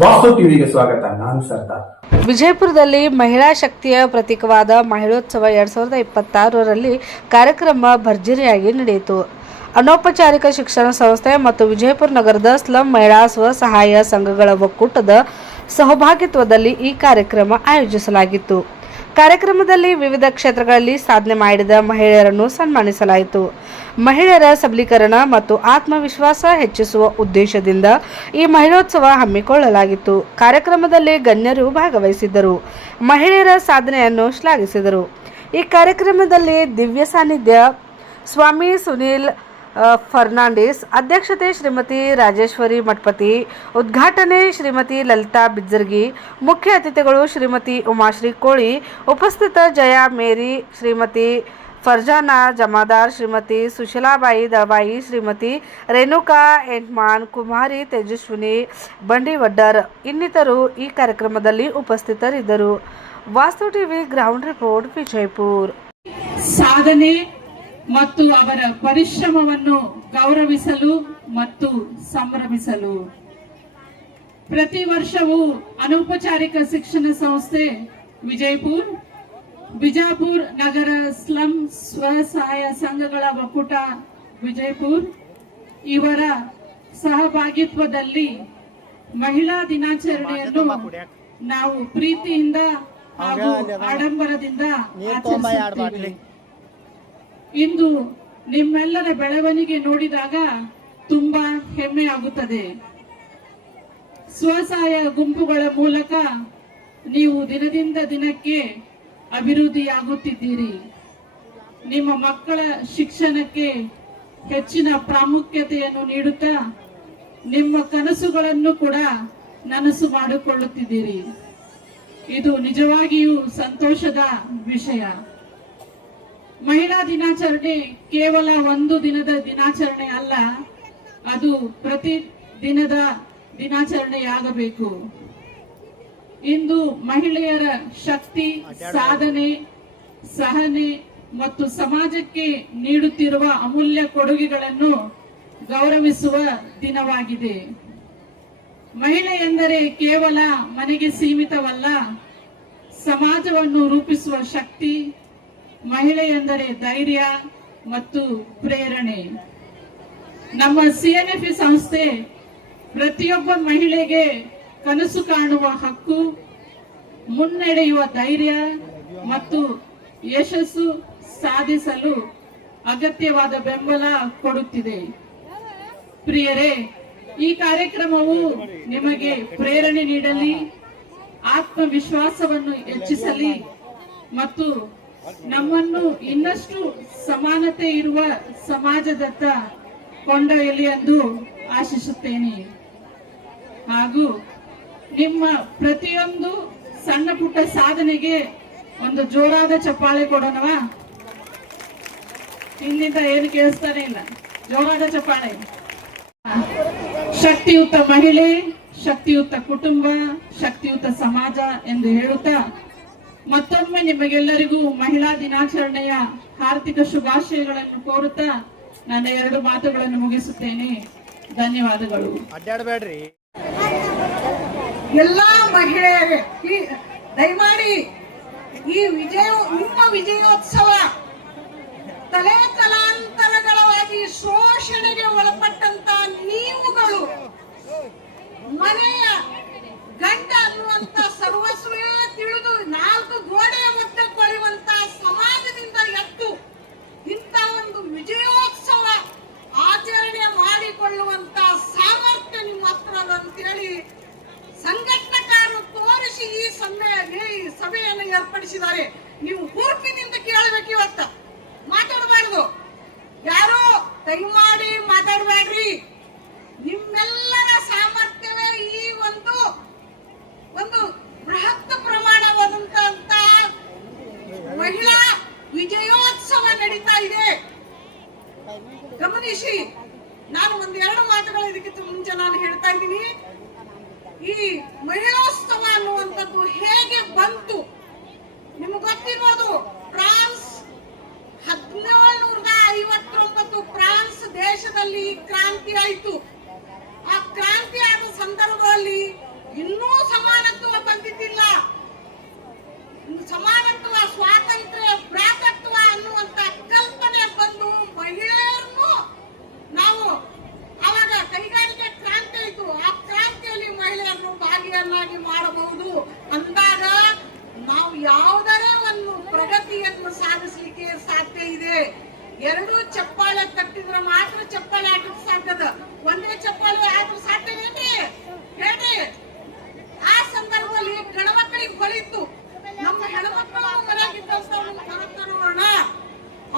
ವಾಸು ಟಿವಿಗೆ ಸ್ವಾಗತ. ನಾನು ಸರ್ದಾರ್. ವಿಜಯಪುರದಲ್ಲಿ ಮಹಿಳಾ ಶಕ್ತಿಯ ಪ್ರತೀಕವಾದ ಮಹಿಳೋತ್ಸವ 2026ರಲ್ಲಿ ಕಾರ್ಯಕ್ರಮ ಭರ್ಜರಿಯಾಗಿ ನಡೆಯಿತು. ಅನೌಪಚಾರಿಕ ಶಿಕ್ಷಣ ಸಂಸ್ಥೆ ಮತ್ತು ವಿಜಯಪುರ ನಗರದ ಸ್ಲಂ ಮಹಿಳಾ ಸ್ವಸಹಾಯ ಸಂಘಗಳ ಒಕ್ಕೂಟದ ಸಹಭಾಗಿತ್ವದಲ್ಲಿ ಈ ಕಾರ್ಯಕ್ರಮ ಆಯೋಜಿಸಲಾಗಿತ್ತು. ಕಾರ್ಯಕ್ರಮದಲ್ಲಿ ವಿವಿಧ ಕ್ಷೇತ್ರಗಳಲ್ಲಿ ಸಾಧನೆ ಮಾಡಿದ ಮಹಿಳೆಯರನ್ನು ಸನ್ಮಾನಿಸಲಾಯಿತು. ಮಹಿಳೆಯರ ಸಬಲೀಕರಣ ಮತ್ತು ಆತ್ಮವಿಶ್ವಾಸ ಹೆಚ್ಚಿಸುವ ಉದ್ದೇಶದಿಂದ ಈ ಮಹಿಳೋತ್ಸವ ಹಮ್ಮಿಕೊಳ್ಳಲಾಗಿತ್ತು. ಕಾರ್ಯಕ್ರಮದಲ್ಲಿ ಗಣ್ಯರು ಭಾಗವಹಿಸಿದ್ದರು. ಮಹಿಳೆಯರ ಸಾಧನೆಯನ್ನು ಶ್ಲಾಘಿಸಿದರು. ಈ ಕಾರ್ಯಕ್ರಮದಲ್ಲಿ ದಿವ್ಯ ಸಾನ್ನಿಧ್ಯ ಸ್ವಾಮಿ ಸುನೀಲ್ ಫರ್ನಾಂಡಿಸ್, ಅಧ್ಯಕ್ಷತೆ ಶ್ರೀಮತಿ ರಾಜೇಶ್ವರಿ ಮಠಪತಿ, ಉದ್ಘಾಟನೆ ಶ್ರೀಮತಿ ಲಲಿತಾ ಬಿಜ್ಜರ್ಗಿ, ಮುಖ್ಯ ಅತಿಥಿಗಳು ಶ್ರೀಮತಿ ಉಮಾಶ್ರೀ ಕೋಳಿ, ಉಪಸ್ಥಿತ ಜಯಾ ಮೇರಿ, ಶ್ರೀಮತಿ ಫರ್ಜಾನಾ ಜಮಾದಾರ್, ಶ್ರೀಮತಿ ಸುಶೀಲಾಬಾಯಿ ದಳವಾಯಿ, ಶ್ರೀಮತಿ ರೇಣುಕಾ ಎಂಟ್ಮಾನ್, ಕುಮಾರಿ ತೇಜಸ್ವಿನಿ ಬಂಡಿವಡ್ಡರ್ ಇನ್ನಿತರು ಈ ಕಾರ್ಯಕ್ರಮದಲ್ಲಿ ಉಪಸ್ಥಿತರಿದ್ದರು. ವಾಸ್ತು ಟಿವಿ ಗ್ರೌಂಡ್ ರಿಪೋರ್ಟ್, ವಿಜಯಪುರ. ಸಾಧನೆ ಮತ್ತು ಅವರ ಪರಿಶ್ರಮವನ್ನು ಗೌರವಿಸಲು ಮತ್ತು ಸಂಭ್ರಮಿಸಲು ಪ್ರತಿ ವರ್ಷವೂ ಅನೌಪಚಾರಿಕ ಶಿಕ್ಷಣ ಸಂಸ್ಥೆ ಬಿಜಾಪುರ ನಗರ ಸ್ಲಂ ಸ್ವಸಹಾಯ ಸಂಘಗಳ ಒಕ್ಕೂಟ ವಿಜಯಪುರ ಇವರ ಸಹಭಾಗಿತ್ವದಲ್ಲಿ ಮಹಿಳಾ ದಿನಾಚರಣೆಯನ್ನು ನಾವು ಪ್ರೀತಿಯಿಂದ ಹಾಗೂ ಆಡಂಬರದಿಂದ ಆಚರಿಸುತ್ತೇವೆ. ಇಂದು ನಿಮ್ಮೆಲ್ಲರ ಬೆಳವಣಿಗೆ ನೋಡಿದಾಗ ತುಂಬಾ ಹೆಮ್ಮೆ ಆಗುತ್ತದೆ. ಸ್ವಸಹಾಯ ಗುಂಪುಗಳ ಮೂಲಕ ನೀವು ದಿನದಿಂದ ದಿನಕ್ಕೆ ಅಭಿವೃದ್ಧಿಯಾಗುತ್ತಿದ್ದೀರಿ. ನಿಮ್ಮ ಮಕ್ಕಳ ಶಿಕ್ಷಣಕ್ಕೆ ಹೆಚ್ಚಿನ ಪ್ರಾಮುಖ್ಯತೆಯನ್ನು ನೀಡುತ್ತಾ ನಿಮ್ಮ ಕನಸುಗಳನ್ನು ಕೂಡ ನನಸು ಮಾಡಿಕೊಳ್ಳುತ್ತಿದ್ದೀರಿ. ಇದು ನಿಜವಾಗಿಯೂ ಸಂತೋಷದ ವಿಷಯ. ಮಹಿಳಾ ದಿನಾಚರಣೆ ಕೇವಲ ಒಂದು ದಿನದ ದಿನಾಚರಣೆ ಅಲ್ಲ, ಅದು ಪ್ರತಿ ದಿನದ ದಿನಾಚರಣೆಯಾಗಬೇಕು. ಇಂದು ಮಹಿಳೆಯರ ಶಕ್ತಿ, ಸಾಧನೆ, ಸಹನೆ ಮತ್ತು ಸಮಾಜಕ್ಕೆ ನೀಡುತ್ತಿರುವ ಅಮೂಲ್ಯ ಕೊಡುಗೆಗಳನ್ನು ಗೌರವಿಸುವ ದಿನವಾಗಿದೆ. ಮಹಿಳೆ ಎಂದರೆ ಕೇವಲ ಮನೆಗೆ ಸೀಮಿತವಲ್ಲ, ಸಮಾಜವನ್ನು ರೂಪಿಸುವ ಶಕ್ತಿ. ಮಹಿಳೆ ಎಂದರೆ ಧೈರ್ಯ ಮತ್ತು ಪ್ರೇರಣೆ. ನಮ್ಮ ಸಿಎನ್ಎಫ್ಇ ಸಂಸ್ಥೆ ಪ್ರತಿಯೊಬ್ಬ ಮಹಿಳೆಗೆ ಕನಸು ಕಾಣುವ ಹಕ್ಕು, ಮುನ್ನಡೆಯುವ ಧೈರ್ಯ ಮತ್ತು ಯಶಸ್ಸು ಸಾಧಿಸಲು ಅಗತ್ಯವಾದ ಬೆಂಬಲ ಕೊಡುತ್ತಿದೆ. ಪ್ರಿಯರೇ, ಈ ಕಾರ್ಯಕ್ರಮವು ನಿಮಗೆ ಪ್ರೇರಣೆ ನೀಡಲಿ, ಆತ್ಮವಿಶ್ವಾಸವನ್ನು ಹೆಚ್ಚಿಸಲಿ ಮತ್ತು ನಮ್ಮನ್ನು ಇನ್ನಷ್ಟು ಸಮಾನತೆ ಇರುವ ಸಮಾಜದತ್ತ ಕೊಂಡೊಯ್ಯಲಿ ಎಂದು ಆಶಿಸುತ್ತೇನೆ. ಹಾಗೂ ನಿಮ್ಮ ಪ್ರತಿಯೊಂದು ಸಣ್ಣ ಪುಟ್ಟ ಸಾಧನೆಗೆ ಒಂದು ಜೋರಾದ ಚಪ್ಪಾಳೆ ಕೊಡೋಣವಾ? ಇಲ್ಲಿಂದ ಏನು ಕೇಳಿಸ್ತಾನೆ ಇಲ್ಲ, ಜೋರಾದ ಚಪ್ಪಾಳೆ. ಶಕ್ತಿಯುತ ಮಹಿಳೆ, ಶಕ್ತಿಯುತ ಕುಟುಂಬ, ಶಕ್ತಿಯುತ ಸಮಾಜ ಎಂದು ಹೇಳುತ್ತಾ ಮತ್ತೊಮ್ಮೆ ನಿಮಗೆಲ್ಲರಿಗೂ ಮಹಿಳಾ ದಿನಾಚರಣೆಯ ಹಾರ್ದಿಕ ಶುಭಾಶಯಗಳನ್ನು ಕೋರುತ್ತಾ ನನ್ನ 2 ಮಾತುಗಳನ್ನು ಮುಗಿಸುತ್ತೇನೆ. ಧನ್ಯವಾದಗಳು. ಅಡ್ಡಾಡಬೇಡ್ರಿ. ಎಲ್ಲಾ ಮಹಿಳೆಯರೇ, ದಯಮಾಡಿ ಈ ನಿಮ್ಮ ವಿಜಯೋತ್ಸವ ತಲೆ ತಲಾಂತರಗಳಾಗಿ ಶೋಷಣೆಗೆ ಒಳಪಟ್ಟಂತ ನೀವುಗಳು ಮನೆಯ ಗಂಡ ಅನ್ನುವಂತ ಸರ್ವಸ್ವೇ ತಿಳಿದು 4 ಗೋಡೆಯ ಮಧ್ಯೆ ಕೊಳೆಯುವಂತ ಸಮಾಜದಿಂದ ಎದ್ದು ಇಂಥ ಒಂದು ವಿಜಯೋತ್ಸವ ಆಚರಣೆ ಮಾಡಿಕೊಳ್ಳುವಂತ ಸಾಮರ್ಥ್ಯ ನಿಮ್ಮ ಹತ್ರ ಅಂತೇಳಿ ಸಂಘಟನೆಕಾರರು ತೋರಿಸಿ ಈ ಸಭೆಯನ್ನು ಏರ್ಪಡಿಸಿದ್ದಾರೆ. ನೀವು ಹುರುಪಿನಿಂದ ಕೇಳಬೇಕು. ಇವತ್ತ ಮಾತಾಡಬಾರ್ದು, ಯಾರೋ ದಯಮಾಡಿ ಮಾತಾಡಬೇಡ್ರಿ. ನಿಮ್ಮೆಲ್ಲರ ಸಾಮರ್ಥ್ಯವೇ ಈ ಒಂದು ಬೃಹತ್ ಪ್ರಮಾಣವಾದಂತ ಮಹಿಳಾ ವಿಜಯೋತ್ಸವ ನಡೀತಾ ಇದೆ. ಗಮನಿಸಿ, ನಾನು 1-2 ಮಾತುಗಳು ಇದಕ್ಕಿಂತ ಮುಂಚೆ ನಾನು ಹೇಳ್ತಾ ಇದ್ದೀನಿ. ಈ ಮಹಿಳೋತ್ಸವ ಅನ್ನುವಂಥದ್ದು ಹೇಗೆ ಬಂತು ನಿಮ್ಗೆ ಗೊತ್ತಿರ್ಬೋದು. ಫ್ರಾನ್ಸ್ 1759 ಫ್ರಾನ್ಸ್ ದೇಶದಲ್ಲಿ ಕ್ರಾಂತಿ ಆಯಿತು. ಆ ಕ್ರಾಂತಿ ಆದ ಸಂದರ್ಭದಲ್ಲಿ ಸಾಧಿಸ್ಲಿಕ್ಕೆ ಸಾಧ್ಯ ಇದೆ. ಎರಡು ಚಪ್ಪಾಳೆ ತಟ್ಟಿದ್ರೆ ಮಾತ್ರ ಚಪ್ಪಾಳೆ ಹಾಕಕ್ ಸಾಧ್ಯದ. ಒಂದೇ ಚಪ್ಪಾಳೆ ಹಾಕಕ್ ಸಾಧ್ಯವೇನ್ರಿ ಹೇಳ್ರಿ? ಆ ಸಂದರ್ಭದಲ್ಲಿ ಗಣಮಕ್ಕಳಿಗೆ ಹೊಳಿತು, ನಮ್ಮ ಹೆಣ್ಮಕ್ಕಳು ಮನೆಯಾಗಿದ್ದಂತ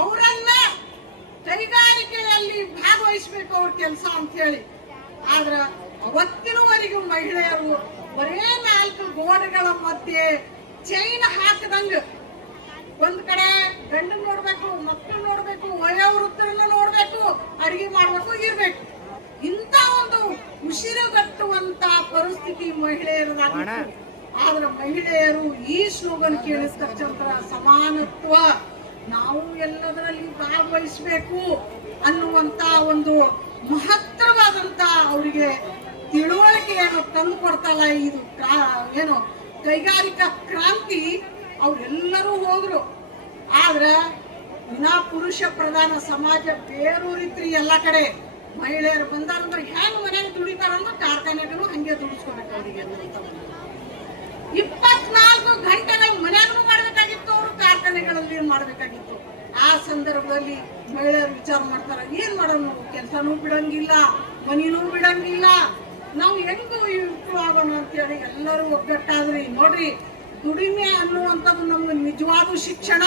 ಅವರನ್ನ ಕೈಗಾರಿಕೆಯಲ್ಲಿ ಭಾಗವಹಿಸ್ಬೇಕು ಅವ್ರ ಕೆಲಸ ಅಂತ ಹೇಳಿ. ಆದ್ರ ಅವತ್ತಿನವರೆಗೂ ಮಹಿಳೆಯರು ಬರೇ 4 ಗೋಡೆಗಳ ಮಧ್ಯೆ ಚೈನ್ ಹಾಕದಂಗ ಒಂದ್ ಕಡೆ ಗಂಡನ್ ನೋಡ್ಬೇಕು, ಮಕ್ಕಳು ನೋಡ್ಬೇಕು, ವಯೋವೃತ್ತರನ್ನ ನೋಡ್ಬೇಕು, ಅಡಿಗೆ ಮಾಡ್ಬೇಕು, ಇರ್ಬೇಕು. ಇಂತ ಒಂದು ಉಸಿರುಗಟ್ಟುವಂತ ಪರಿಸ್ಥಿತಿ ಮಹಿಳೆಯರದಾಗಿತ್ತು. ಆದ್ರೆ ಮಹಿಳೆಯರು ಈ ಸ್ಲೋಗನ್ ಕೇಳಿದ ತಕ್ಷಣ ಸಮಾನತ್ವ, ನಾವು ಎಲ್ಲದರಲ್ಲಿ ಭಾಗವಹಿಸಬೇಕು ಅನ್ನುವಂತ ಒಂದು ಮಹತ್ತರವಾದಂತ ಅವರಿಗೆ ತಿಳುವಳಿಕೆಯನ್ನು ತಂದು ಕೊಡ್ತಲ್ಲ ಇದು ಏನು ಕೈಗಾರಿಕಾ ಕ್ರಾಂತಿ. ಅವ್ರೆಲ್ಲರೂ ಹೋದ್ರು. ಆದ್ರೆ ಇನ್ನ ಪುರುಷ ಪ್ರಧಾನ ಸಮಾಜ ಬೇರೂರಿತ್ರಿ ಎಲ್ಲ ಕಡೆ. ಮಹಿಳೆಯರು ಬಂದಾರಂದ್ರೆ ಹೆಂಗ್ ಮನೆಗೆ ದುಡಿತಾರಂದ್ರೆ ಕಾರ್ಖಾನೆಗಳು ಹಂಗೆ ದುಡಿಸ್ಕೋಬೇಕು. ಅವರಿಗೆ 24 ಗಂಟೆಗಳು ಮನೆಯಾಗೂ ಮಾಡ್ಬೇಕಾಗಿತ್ತು, ಅವರು ಕಾರ್ಖಾನೆಗಳಲ್ಲಿ ಮಾಡ್ಬೇಕಾಗಿತ್ತು. ಆ ಸಂದರ್ಭದಲ್ಲಿ ಮಹಿಳೆಯರು ವಿಚಾರ ಮಾಡ್ತಾರ, ಏನ್ ಮಾಡೋಣ, ಕೆಲಸನೂ ಬಿಡಂಗಿಲ್ಲ, ಮನಿನೂ ಬಿಡಂಗಿಲ್ಲ, ನಾವು ಹೆಂಗು ಇಂಪ್ರೂವ್ ಆಗೋಣ ಅಂತೇಳಿ ಎಲ್ಲರೂ ಒಗ್ಗಟ್ಟಾದ್ರಿ. ನೋಡ್ರಿ, ದುಡಿಮೆ ಅನ್ನುವಂಥದ್ದು ನಮ್ಗೆ ನಿಜವಾದ ಶಿಕ್ಷಣ.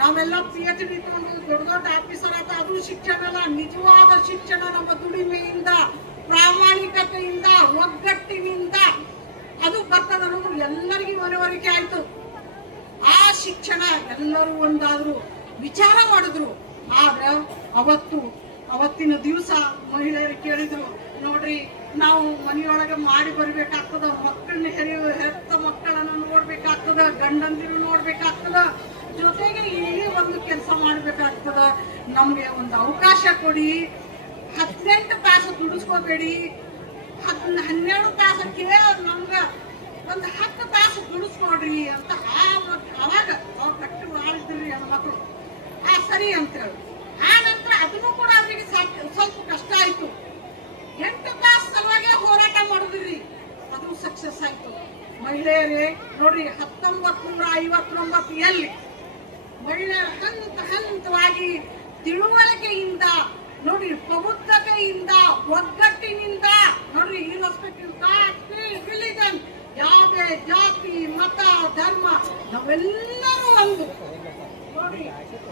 ನಾವೆಲ್ಲ PhD ತಗೊಂಡು ದೊಡ್ಡ ದೊಡ್ಡ ಆಫೀಸರ್ ಆತ, ಅದು ಶಿಕ್ಷಣ ಅಲ್ಲ. ನಿಜವಾದ ಶಿಕ್ಷಣ ನಮ್ಮ ದುಡಿಮೆಯಿಂದ, ಪ್ರಾಮಾಣಿಕತೆಯಿಂದ, ಒಗ್ಗಟ್ಟಿನಿಂದ ಅದು ಬರ್ತದ. ನಮ್ಗೆ ಎಲ್ಲರಿಗೂ ಮನವರಿಕೆ ಆಯ್ತು. ಆ ಶಿಕ್ಷಣ ಎಲ್ಲರೂ ಒಂದಾದ್ರು, ವಿಚಾರ ಮಾಡಿದ್ರು. ಆದ್ರೆ ಅವತ್ತಿನ ದಿವಸ ಮಹಿಳೆಯರು ಕೇಳಿದ್ರು, ನೋಡ್ರಿ ನಾವು ಮನೆಯೊಳಗೆ ಮಾಡಿ ಬರ್ಬೇಕಾಗ್ತದ, ಮಕ್ಕಳನ್ನ ಹೆತ್ತ ಮಕ್ಕಳನ್ನ ನೋಡ್ಬೇಕಾಗ್ತದ, ಗಂಡಂದಿರು ನೋಡ್ಬೇಕಾಗ್ತದ, ಜೊತೆಗೆ ಇಲ್ಲಿ ಒಂದು ಕೆಲಸ ಮಾಡ್ಬೇಕಾಗ್ತದ. ನಮ್ಗೆ ಒಂದು ಅವಕಾಶ ಕೊಡಿ, 18 ತಾಸು ದುಡಿಸ್ಕೋಬೇಡಿ, 12 ತಾಸಕ್ಕೆ ನಮ್ಗ ಒಂದು 10 ತಾಸು ದುಡಿಸ್ಕೊಡ್ರಿ ಅಂತ. ಅವಾಗ ಅವ್ರು ಕಟ್ಟಿ ಮಾಡಿದ್ರಿ ಹೆಣ್ಮಕ್ಳು. ಸರಿ ಅಂತೇಳಿ ಆ ನಂತರ ಅದನ್ನು ಕೂಡ ಅವರಿಗೆ ಸ್ವಲ್ಪ ಕಷ್ಟ ಆಯ್ತು. 8 ತಾಸು ಸಲುವಾಗಿ ಹೋರಾಟ ಮಾಡಿದ್ರಿ, ಅದು ಸಕ್ಸಸ್ ಆಯ್ತು. ಮಹಿಳೆಯರೇ ನೋಡ್ರಿ, 1959 ಮಹಿಳೆಯರ ಹಂತವಾಗಿ ತಿಳುವಳಿಕೆಯಿಂದ ನೋಡ್ರಿ, ಪ್ರಬುದ್ಧತೆಯಿಂದ, ಒಗ್ಗಟ್ಟಿನಿಂದ ನೋಡ್ರಿ, ಇರ್ರೆಸ್ಪೆಕ್ಟಿವ್ ಕಾಸ್ಟ್, ರಿಲಿಜನ್, ಯಾವುದೇ ಜಾತಿ, ಮತ, ಧರ್ಮ, ನಾವೆಲ್ಲರೂ ಒಂದು ನೋಡ್ರಿ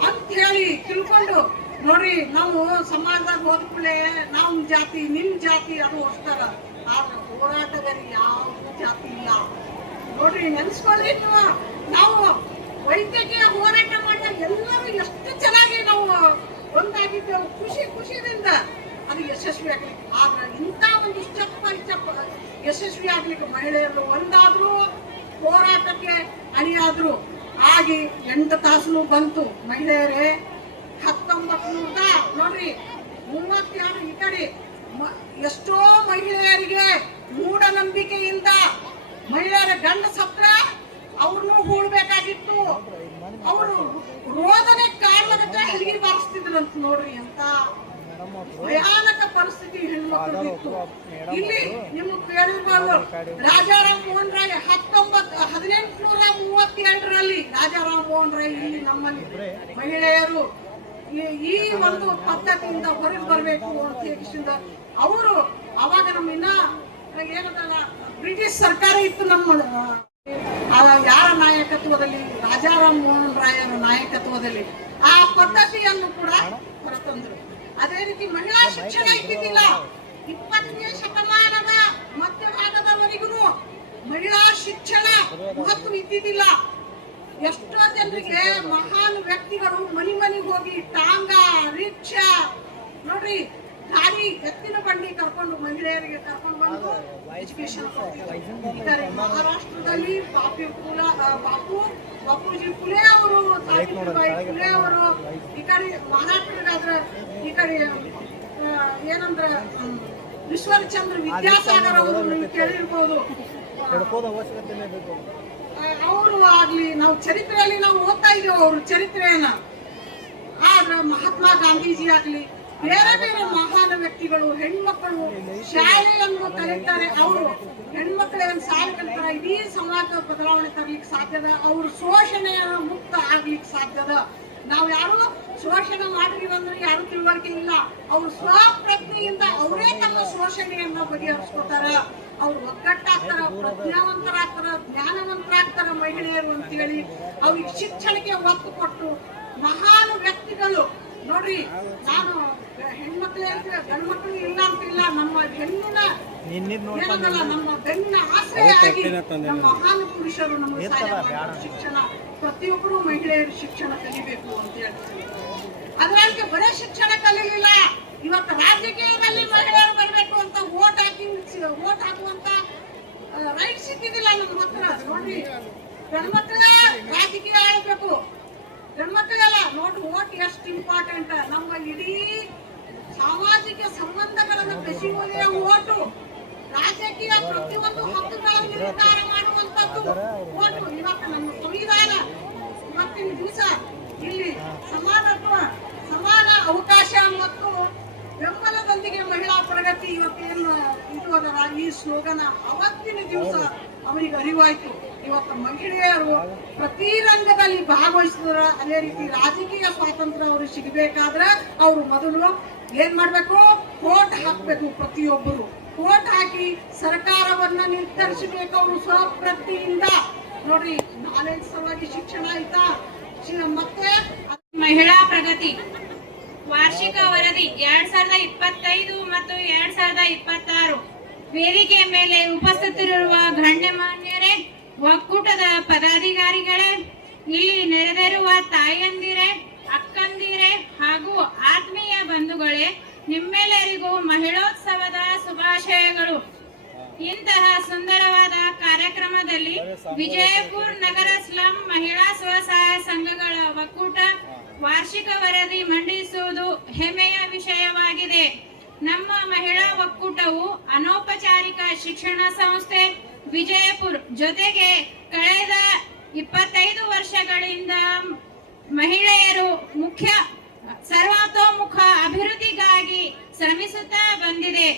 ಅಂತ ಹೇಳಿ ತಿಳ್ಕೊಂಡು ನೋಡ್ರಿ. ನಾವು ಸಮಾಜದಾಗ ಹೋದ್ಕೂಳೆ ನಮ್ ಜಾತಿ ನಿಮ್ ಜಾತಿ ಅದು ಹೊಸ್ತಾರ. ಆದ್ರೆ ಹೋರಾಟಗಾರಿ ಯಾವ ಜಾತಿ ಇಲ್ಲ ನೋಡ್ರಿ. ನೆನ್ಸ್ಕೊಳ್ರಿ, ನಾವು ವೈದ್ಯಕೀಯ ಹೋರಾಟ ಮಾಡಿದಾಗ ಎಲ್ಲರೂ ಎಷ್ಟು ಚೆನ್ನಾಗಿ ನಾವು ಒಂದಾಗಿದ್ದೇವೆ, ಖುಷಿದಿಂದ ಅದು ಯಶಸ್ವಿ ಆಗ್ಲಿಕ್ಕೆ. ಆದ್ರೆ ಇಂಥ ಒಂದು ಸ್ಟೆಪ್ ಯಶಸ್ವಿ ಆಗ್ಲಿಕ್ಕೆ ಮಹಿಳೆಯರು ಒಂದಾದ್ರು, ಹೋರಾಟಕ್ಕೆ ಅಣಿಯಾದ್ರು ಆಗಿ 8 ತಾಸು ಬಂತು. ಮಹಿಳೆಯರೇ 1900 ನೋಡ್ರಿ 32 ಈ ಕಡೆ ಎಷ್ಟೋ ಮಹಿಳೆಯರಿಗೆ ಮೂಢನಂಬಿಕೆಯಿಂದ ಮಹಿಳೆಯರ ಗಂಡ ಸತ್ರ ಅವ್ರನ್ನೂ ಹೂಡ್ಬೇಕಾಗಿತ್ತು. ಅವರು ರೋದನೆ ಕಾರಣದ ಹೆರಿಗೆ ಬಾರಿಸ್ತಿದ್ರಂತ. ನೋಡ್ರಿ ಅಂತ ಭಯಾನಕ ಪರಿಸ್ಥಿತಿ ಹೆಣ್ಮಕ್ಳಿತ್ತು. ಇಲ್ಲಿ ನಿಮ್ಗೆ ಕೇಳಿರ್ಬೋದು, ರಾಜಾರಾಮ್ ಮೋಹನ್ ರಾಯ್ 1832 ರಾಜಾರಾಮ್ ಮೋಹನ್ ರಾಯ್ ಇಲ್ಲಿ ನಮ್ಮಲ್ಲಿ ಮಹಿಳೆಯರು ಈ ಒಂದು ಪದ್ಧತಿಯಿಂದ ಹೊರಗೆ ಬರಬೇಕು ಅಂತ ಹೇಳಿ ಅವರು ಅವಾಗ ನಮ್ಮಿನ್ನ ಏನದಲ್ಲ ಬ್ರಿಟಿಷ್ ಸರ್ಕಾರ ಇತ್ತು. ನಮ್ಮ ಯಾರ ನಾಯಕತ್ವದಲ್ಲಿ, ರಾಜಾರಾಮ್ ಮೋಹನ್ ರಾಯರ ನಾಯಕತ್ವದಲ್ಲಿ ಆ ಪದ್ಧತಿಯನ್ನು ಕೂಡ ಹೊರತಂದ್ರು. ಅದೇ ರೀತಿ ಮಹಿಳಾ ಶಿಕ್ಷಣ ಇದ್ದಿದ್ದಿಲ್ಲ. 20ನೇ ಶತಮಾನದ ಮಧ್ಯಭಾಗದವರೆಗೂ ಮಹಿಳಾ ಶಿಕ್ಷಣ ಮಹತ್ವ ಇದ್ದಿದ್ದಿಲ್ಲ. ಎಷ್ಟೋ ಜನರಿಗೆ ಮಹಾನ್ ವ್ಯಕ್ತಿಗಳು ಮನಿಗೆ ಹೋಗಿ ಟಾಂಗ, ರಿಕ್ಷಾ ನೋಡ್ರಿ, ಗಾಡಿ, ಎತ್ತಿನ ಬಂಡಿ ಕರ್ಕೊಂಡು ಮಹಿಳೆಯರಿಗೆ ಕರ್ಕೊಂಡು ಬಂದು ಎಜುಕೇಶನ್ ಕೊಡ್ತಿದ್ದಾರೆ. ಮಹಾರಾಷ್ಟ್ರದಲ್ಲಿ ಬಾಪೂಜಿ ಫುಲೆ ಅವರು, ಸಾವಿತ್ರಿಬಾಯಿ ಫುಲೆ ಅವರು, ಈ ಕಡೆ ಮಹಾರಾಷ್ಟ್ರದಾದ್ರೆ ಈ ಕಡೆ ಏನಂದ್ರ ಈಶ್ವರಚಂದ್ರ ವಿದ್ಯಾಸಾಗರ್ ಅವರು ನೀವು ಕೇಳಿರ್ಬೋದು. ಅವರು ಆಗ್ಲಿ, ನಾವು ಚರಿತ್ರೆಯಲ್ಲಿ ನಾವು ಓದ್ತಾ ಇದ್ದೇವೆ ಅವ್ರ ಚರಿತ್ರೆಯನ್ನ. ಆದ್ರೆ ಮಹಾತ್ಮ ಗಾಂಧೀಜಿ ಆಗ್ಲಿ, ಬೇರೆ ಬೇರೆ ಮಹಾನ್ ವ್ಯಕ್ತಿಗಳು ಹೆಣ್ಮಕ್ಕಳು ಶಾಲೆಯನ್ನು ಕಲಿತಾರೆ. ಅವರು ಹೆಣ್ಮಕ್ಳೇನು ಶಾಲೆ ಕಲಿತಾರ, ಇಡೀ ಸಮಾಜ ಬದಲಾವಣೆ ತರ್ಲಿಕ್ಕೆ ಸಾಧ್ಯದ. ಅವರು ಶೋಷಣೆಯ ಮುಕ್ತ ಆಗ್ಲಿಕ್ಕೆ ಸಾಧ್ಯದ. ನಾವು ಯಾರು ಶೋಷಣೆ ಮಾಡಿದೀವಿ ಅಂದ್ರೆ ಯಾರು ತಿಳುವಳಿಕೆ ಇಲ್ಲ. ಅವ್ರು ಸ್ವಪ್ರಜ್ಞೆಯಿಂದ ಅವರೇ ತಮ್ಮ ಶೋಷಣೆಯನ್ನ ಬಗೆಹರಿಸ್ಕೊತಾರ. ಅವ್ರು ಒಗ್ಗಟ್ಟಾಗ್ತಾರ, ಪ್ರಜ್ಞಾವಂತರಾಗ್ತಾರ, ಜ್ಞಾನವಂತರಾಗ್ತಾರ ಮಹಿಳೆಯರು ಅಂತೇಳಿ ಅವ್ರಿಗೆ ಶಿಕ್ಷಣಕ್ಕೆ ಒತ್ತು ಕೊಟ್ಟು ಮಹಾನ್ ವ್ಯಕ್ತಿಗಳು ನೋಡ್ರಿ. ನಾನು ಹೆಣ್ಮಕ್ಳು ಗಂಡು ಮಕ್ಕಳು ಇಲ್ಲ ಅಂತಿಲ್ಲ, ನಮ್ಮ ಹೆಣ್ಣಿನ ಏನಲ್ಲ, ನಮ್ಮ ಬೆನ್ನಿನ ಆಶ್ರಯ ಆಗಿ ನಮ್ಮ ಮಹಾನ್ ಪುರುಷರು ನಮಗೆ ಸಹಾಯ ಮಾಡ್ತಾರೆ. ಶಿಕ್ಷಣ ಪ್ರತಿಯೊಬ್ಬರು ಮಹಿಳೆಯರು ಶಿಕ್ಷಣ ಕಲಿಬೇಕು ಅಂತ ಹೇಳ್ತಾರೆ. ಅದರಲ್ಲಿ ಬರೀ ಶಿಕ್ಷಣ ಕಲಿಲಿಲ್ಲ, ಇವತ್ತು ರಾಜಕೀಯದಲ್ಲಿ ಮಹಿಳೆಯರು ಬರಬೇಕು ಅಂತ ವೋಟ್ ಹಾಕುವಂತ ರೈಟ್ ಸಿಕ್ಕಿದಿಲ್ಲ ನಮ್ಮ ಹತ್ರ. ನೋಡ್ರಿ, ಗಂಡ್ಮಕ್ಳ ರಾಜಕೀಯ ಆಳ್ಬೇಕು, ಗಂಡ್ಮಕ್ಳೆಲ್ಲ ನೋಡಿ ವೋಟ್ ಎಷ್ಟು ಇಂಪಾರ್ಟೆಂಟ್. ನಮ್ಮ ಇಡೀ ಸಾಮಾಜಿಕ ಸಂಬಂಧಗಳನ್ನು ಬೆಸೆಯುವುದೇ ಓಟು. ರಾಜಕೀಯ ಪ್ರತಿಯೊಂದು ಹಕ್ಕುಗಳನ್ನು ನಿರ್ಧಾರ ಮಾಡುವಂತದ್ದು ಓಟು. ಇವತ್ತು ನಮ್ಮ ಸಂವಿಧಾನ ಇವತ್ತಿನ ದಿವಸ ಇಲ್ಲಿ ಸಮಾನತ್ವ, ಸಮಾನ ಅವಕಾಶ ಮತ್ತು ಬೆಂಬಲದೊಂದಿಗೆ ಮಹಿಳಾ ಪ್ರಗತಿ ಇವತ್ತೇನು ಇದು ಅದರ ಈ ಸ್ಲೋಗನ ಅವತ್ತಿನ ದಿವಸ ಅವರಿಗೆ ಅರಿವಾಯ್ತು. ಇವತ್ತು ಮಹಿಳೆಯರು ಪ್ರತಿ ರಂಗದಲ್ಲಿ ಭಾಗವಹಿಸಿದ್ರ. ಅದೇ ರೀತಿ ರಾಜಕೀಯ ಸ್ವಾತಂತ್ರ್ಯ ಅವರು ಸಿಗಬೇಕಾದ್ರೆ ಅವರು ಮೊದಲು ಏನ್ ಮಾಡ್ಬೇಕು, ವೋಟ್ ಹಾಕ್ಬೇಕು. ಪ್ರತಿಯೊಬ್ಬರು ವೋಟ್ ಹಾಕಿ ಸರ್ಕಾರವನ್ನ ನಿರ್ಧರಿಸಬೇಕು ಅವರು ಸ್ವಪ್ರಜ್ಞೆಯಿಂದ. ನೋಡ್ರಿ, ನಾಲೆಜ್ ಸಲುವಾಗಿ ಶಿಕ್ಷಣ ಆಯ್ತಾ. ಮತ್ತೆ ಮಹಿಳಾ ಪ್ರಗತಿ ವಾರ್ಷಿಕ ವರದಿ 2025 ಮತ್ತು 2026 ವೇದಿಕೆ ಮೇಲೆ ಉಪಸ್ಥಿತರಿರುವ ಗಣ್ಯಮಾನ್ಯರೇ, ಒಕ್ಕೂಟದ ಪದಾಧಿಕಾರಿಗಳೇ, ಇಲ್ಲಿ ನೆರೆದಿರುವ ತಾಯಂದಿರೇ, ಅಕ್ಕಂದಿರೇ ಹಾಗೂ ಆತ್ಮೀಯ ಬಂಧುಗಳೇ, ನಿಮ್ಮೆಲ್ಲರಿಗೂ ಮಹಿಳೋತ್ಸವದ ಶುಭಾಶಯಗಳು. ಇಂತಹ ಸುಂದರವಾದ ಕಾರ್ಯಕ್ರಮದಲ್ಲಿ ವಿಜಯಪುರ ನಗರ ಸ್ಲಂ ಮಹಿಳಾ ಸ್ವಸಹಾಯ ಸಂಘಗಳ ಒಕ್ಕೂಟ ವಾರ್ಷಿಕ ವರದಿ ಮಂಡಿಸುವುದು ಹೆಮ್ಮೆಯ ವಿಷಯವಾಗಿದೆ. ನಮ್ಮ ಮಹಿಳಾ ಒಕ್ಕೂಟವು ಅನೌಪಚಾರಿಕ ಶಿಕ್ಷಣ ಸಂಸ್ಥೆ ವಿಜಯಪುರ ಜೊತೆಗೆ ಕಳೆದ 25 ವರ್ಷಗಳಿಂದ ಮಹಿಳೆಯರು ಸರ್ವತೋಮುಖ ಅಭಿವೃದ್ಧಿಗಾಗಿ ಶ್ರಮಿಸುತ್ತಾ ಬಂದಿದೆ.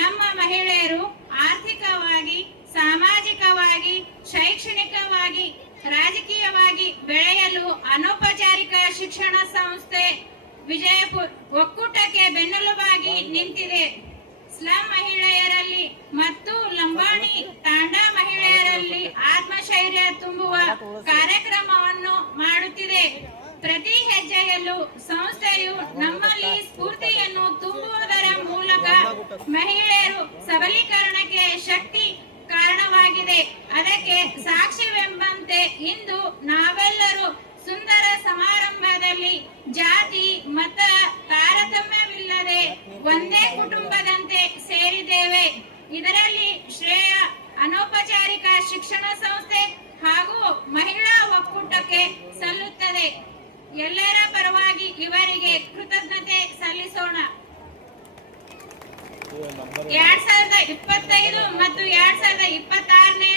ನಮ್ಮ ಮಹಿಳೆಯರು ಆರ್ಥಿಕವಾಗಿ, ಸಾಮಾಜಿಕವಾಗಿ, ಶೈಕ್ಷಣಿಕವಾಗಿ, ರಾಜಕೀಯವಾಗಿ ಬೆಳೆಯಲು ಅನೌಪಚಾರಿಕ ಶಿಕ್ಷಣ ಸಂಸ್ಥೆ ವಿಜಯಪುರ ಒಕ್ಕೂಟಕ್ಕೆ ಬೆನ್ನೆಲುಬಾಗಿ ನಿಂತಿದೆ. ಸ್ಲಂ ಮಹಿಳೆಯರಲ್ಲಿ ಮತ್ತು ಲಂಬಾಣಿ ತಾಂಡಾ ಮಹಿಳೆಯರಲ್ಲಿ ಆತ್ಮಶೈರ್ಯ ತುಂಬುವ ಕಾರ್ಯಕ್ರಮವನ್ನು ಮಾಡುತ್ತಿದೆ. ಪ್ರತಿ ಹೆಜ್ಜೆಯಲ್ಲೂ ಸಂಸ್ಥೆಯು ನಮ್ಮಲ್ಲಿ ಸ್ಫೂರ್ತಿಯನ್ನು ತುಂಬುವುದರ ಮೂಲಕ ಮಹಿಳೆಯರು ಸಬಲೀಕರಣಕ್ಕೆ ಶಕ್ತಿ ಕಾರಣವಾಗಿದೆ. ಅದಕ್ಕೆ ಸಾಕ್ಷ್ಯವೆಂಬಂತೆ ಇಂದು ನಾವೆಲ್ಲರೂ ಸುಂದರ ಸಮಾರಂಭದಲ್ಲಿ ಜಾತಿ ಮತ ತಾರತಮ್ಯವಿಲ್ಲದೆ ಒಂದೇ ಕುಟುಂಬದಂತೆ ಸೇರಿದ್ದೇವೆ. ಇದರಲ್ಲಿ ಶ್ರೇಯ ಅನೌಪಚಾರಿಕ ಶಿಕ್ಷಣ ಸಂಸ್ಥೆ ಹಾಗೂ ಮಹಿಳಾ ಒಕ್ಕೂಟಕ್ಕೆ ಸಲ್ಲುತ್ತದೆ. ಎಲ್ಲರ ಪರವಾಗಿ ಇವರಿಗೆ ಕೃತಜ್ಞತೆ ಸಲ್ಲಿಸೋಣ. 2025 ಮತ್ತು 2026ನೇ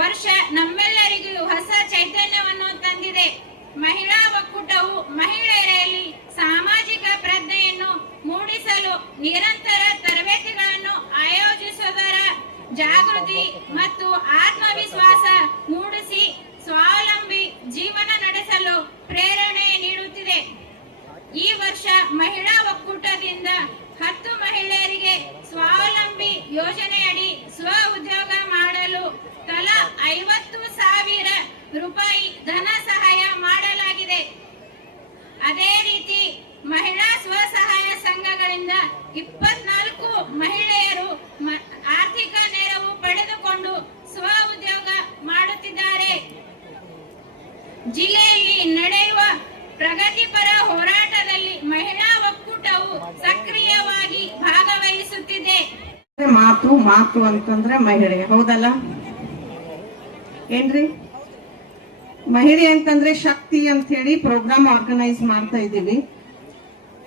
ವರ್ಷ ನಮ್ಮೆಲ್ಲರಿಗೂ ಹೊಸ ಚೈತನ್ಯವನ್ನು ತಂದಿದೆ. ಮಹಿಳಾ ಒಕ್ಕೂಟವು ಮಹಿಳೆಯರಲ್ಲಿ ಸಾಮಾಜಿಕ ಪ್ರಜ್ಞೆಯನ್ನು ಮೂಡಿಸಲು ನಿರಂತರ ತರಬೇತಿಗಳನ್ನು ಆಯೋಜಿಸುವುದರ ಜಾಗೃತಿ ಮತ್ತು ಆತ್ಮವಿಶ್ವಾಸ ಮೂಡಿಸಿ ಸ್ವಾವಲಂಬಿ ಜೀವನ ನಡೆಸಲು ಪ್ರೇರಣೆ ನೀಡುತ್ತಿದೆ. ಈ ವರ್ಷ ಮಹಿಳಾ ಒಕ್ಕೂಟದಿಂದ 10 ಮಹಿಳೆಯರಿಗೆ ಸ್ವಾವಲಂಬಿ ಯೋಜನೆಯಡಿ ಸ್ವ ಉದ್ಯೋಗ ಮಾಡಲು ತಲಾ 50,000 ರೂಪಾಯಿ ಧನ ಸಹಾಯ ಮಾಡಲಾಗಿದೆ. ಅದೇ ರೀತಿ ಮಹಿಳಾ ಸ್ವಸಹಾಯ ಸಂಘಗಳಿಂದ 24 ಮಹಿಳೆಯರು ಆರ್ಥಿಕ ನೆರವು ಪಡೆದುಕೊಂಡು ಸ್ವ ಉದ್ಯೋಗ ಮಾಡುತ್ತಿದ್ದಾರೆ. ಜಿಲ್ಲೆಯಲ್ಲಿ ನಡೆಯುವ ಪ್ರಗತಿಪರ ಹೋರಾಟದಲ್ಲಿ ಮಹಿಳಾ ಒಕ್ಕೂಟವು ಸಕ್ರಿಯವಾಗಿ ಭಾಗವಹಿಸುತ್ತಿದೆ. ಮಾತು ಅಂತಂದ್ರೆ ಮಹಿಳೆ, ಹೌದಲ್ಲ ಏನ್ರಿ? ಮಹಿಳೆ ಅಂತಂದ್ರೆ ಶಕ್ತಿ ಅಂತ ಹೇಳಿ ಪ್ರೋಗ್ರಾಮ್ ಆರ್ಗನೈಸ್ ಮಾಡ್ತಾ ಇದ್ದೀವಿ.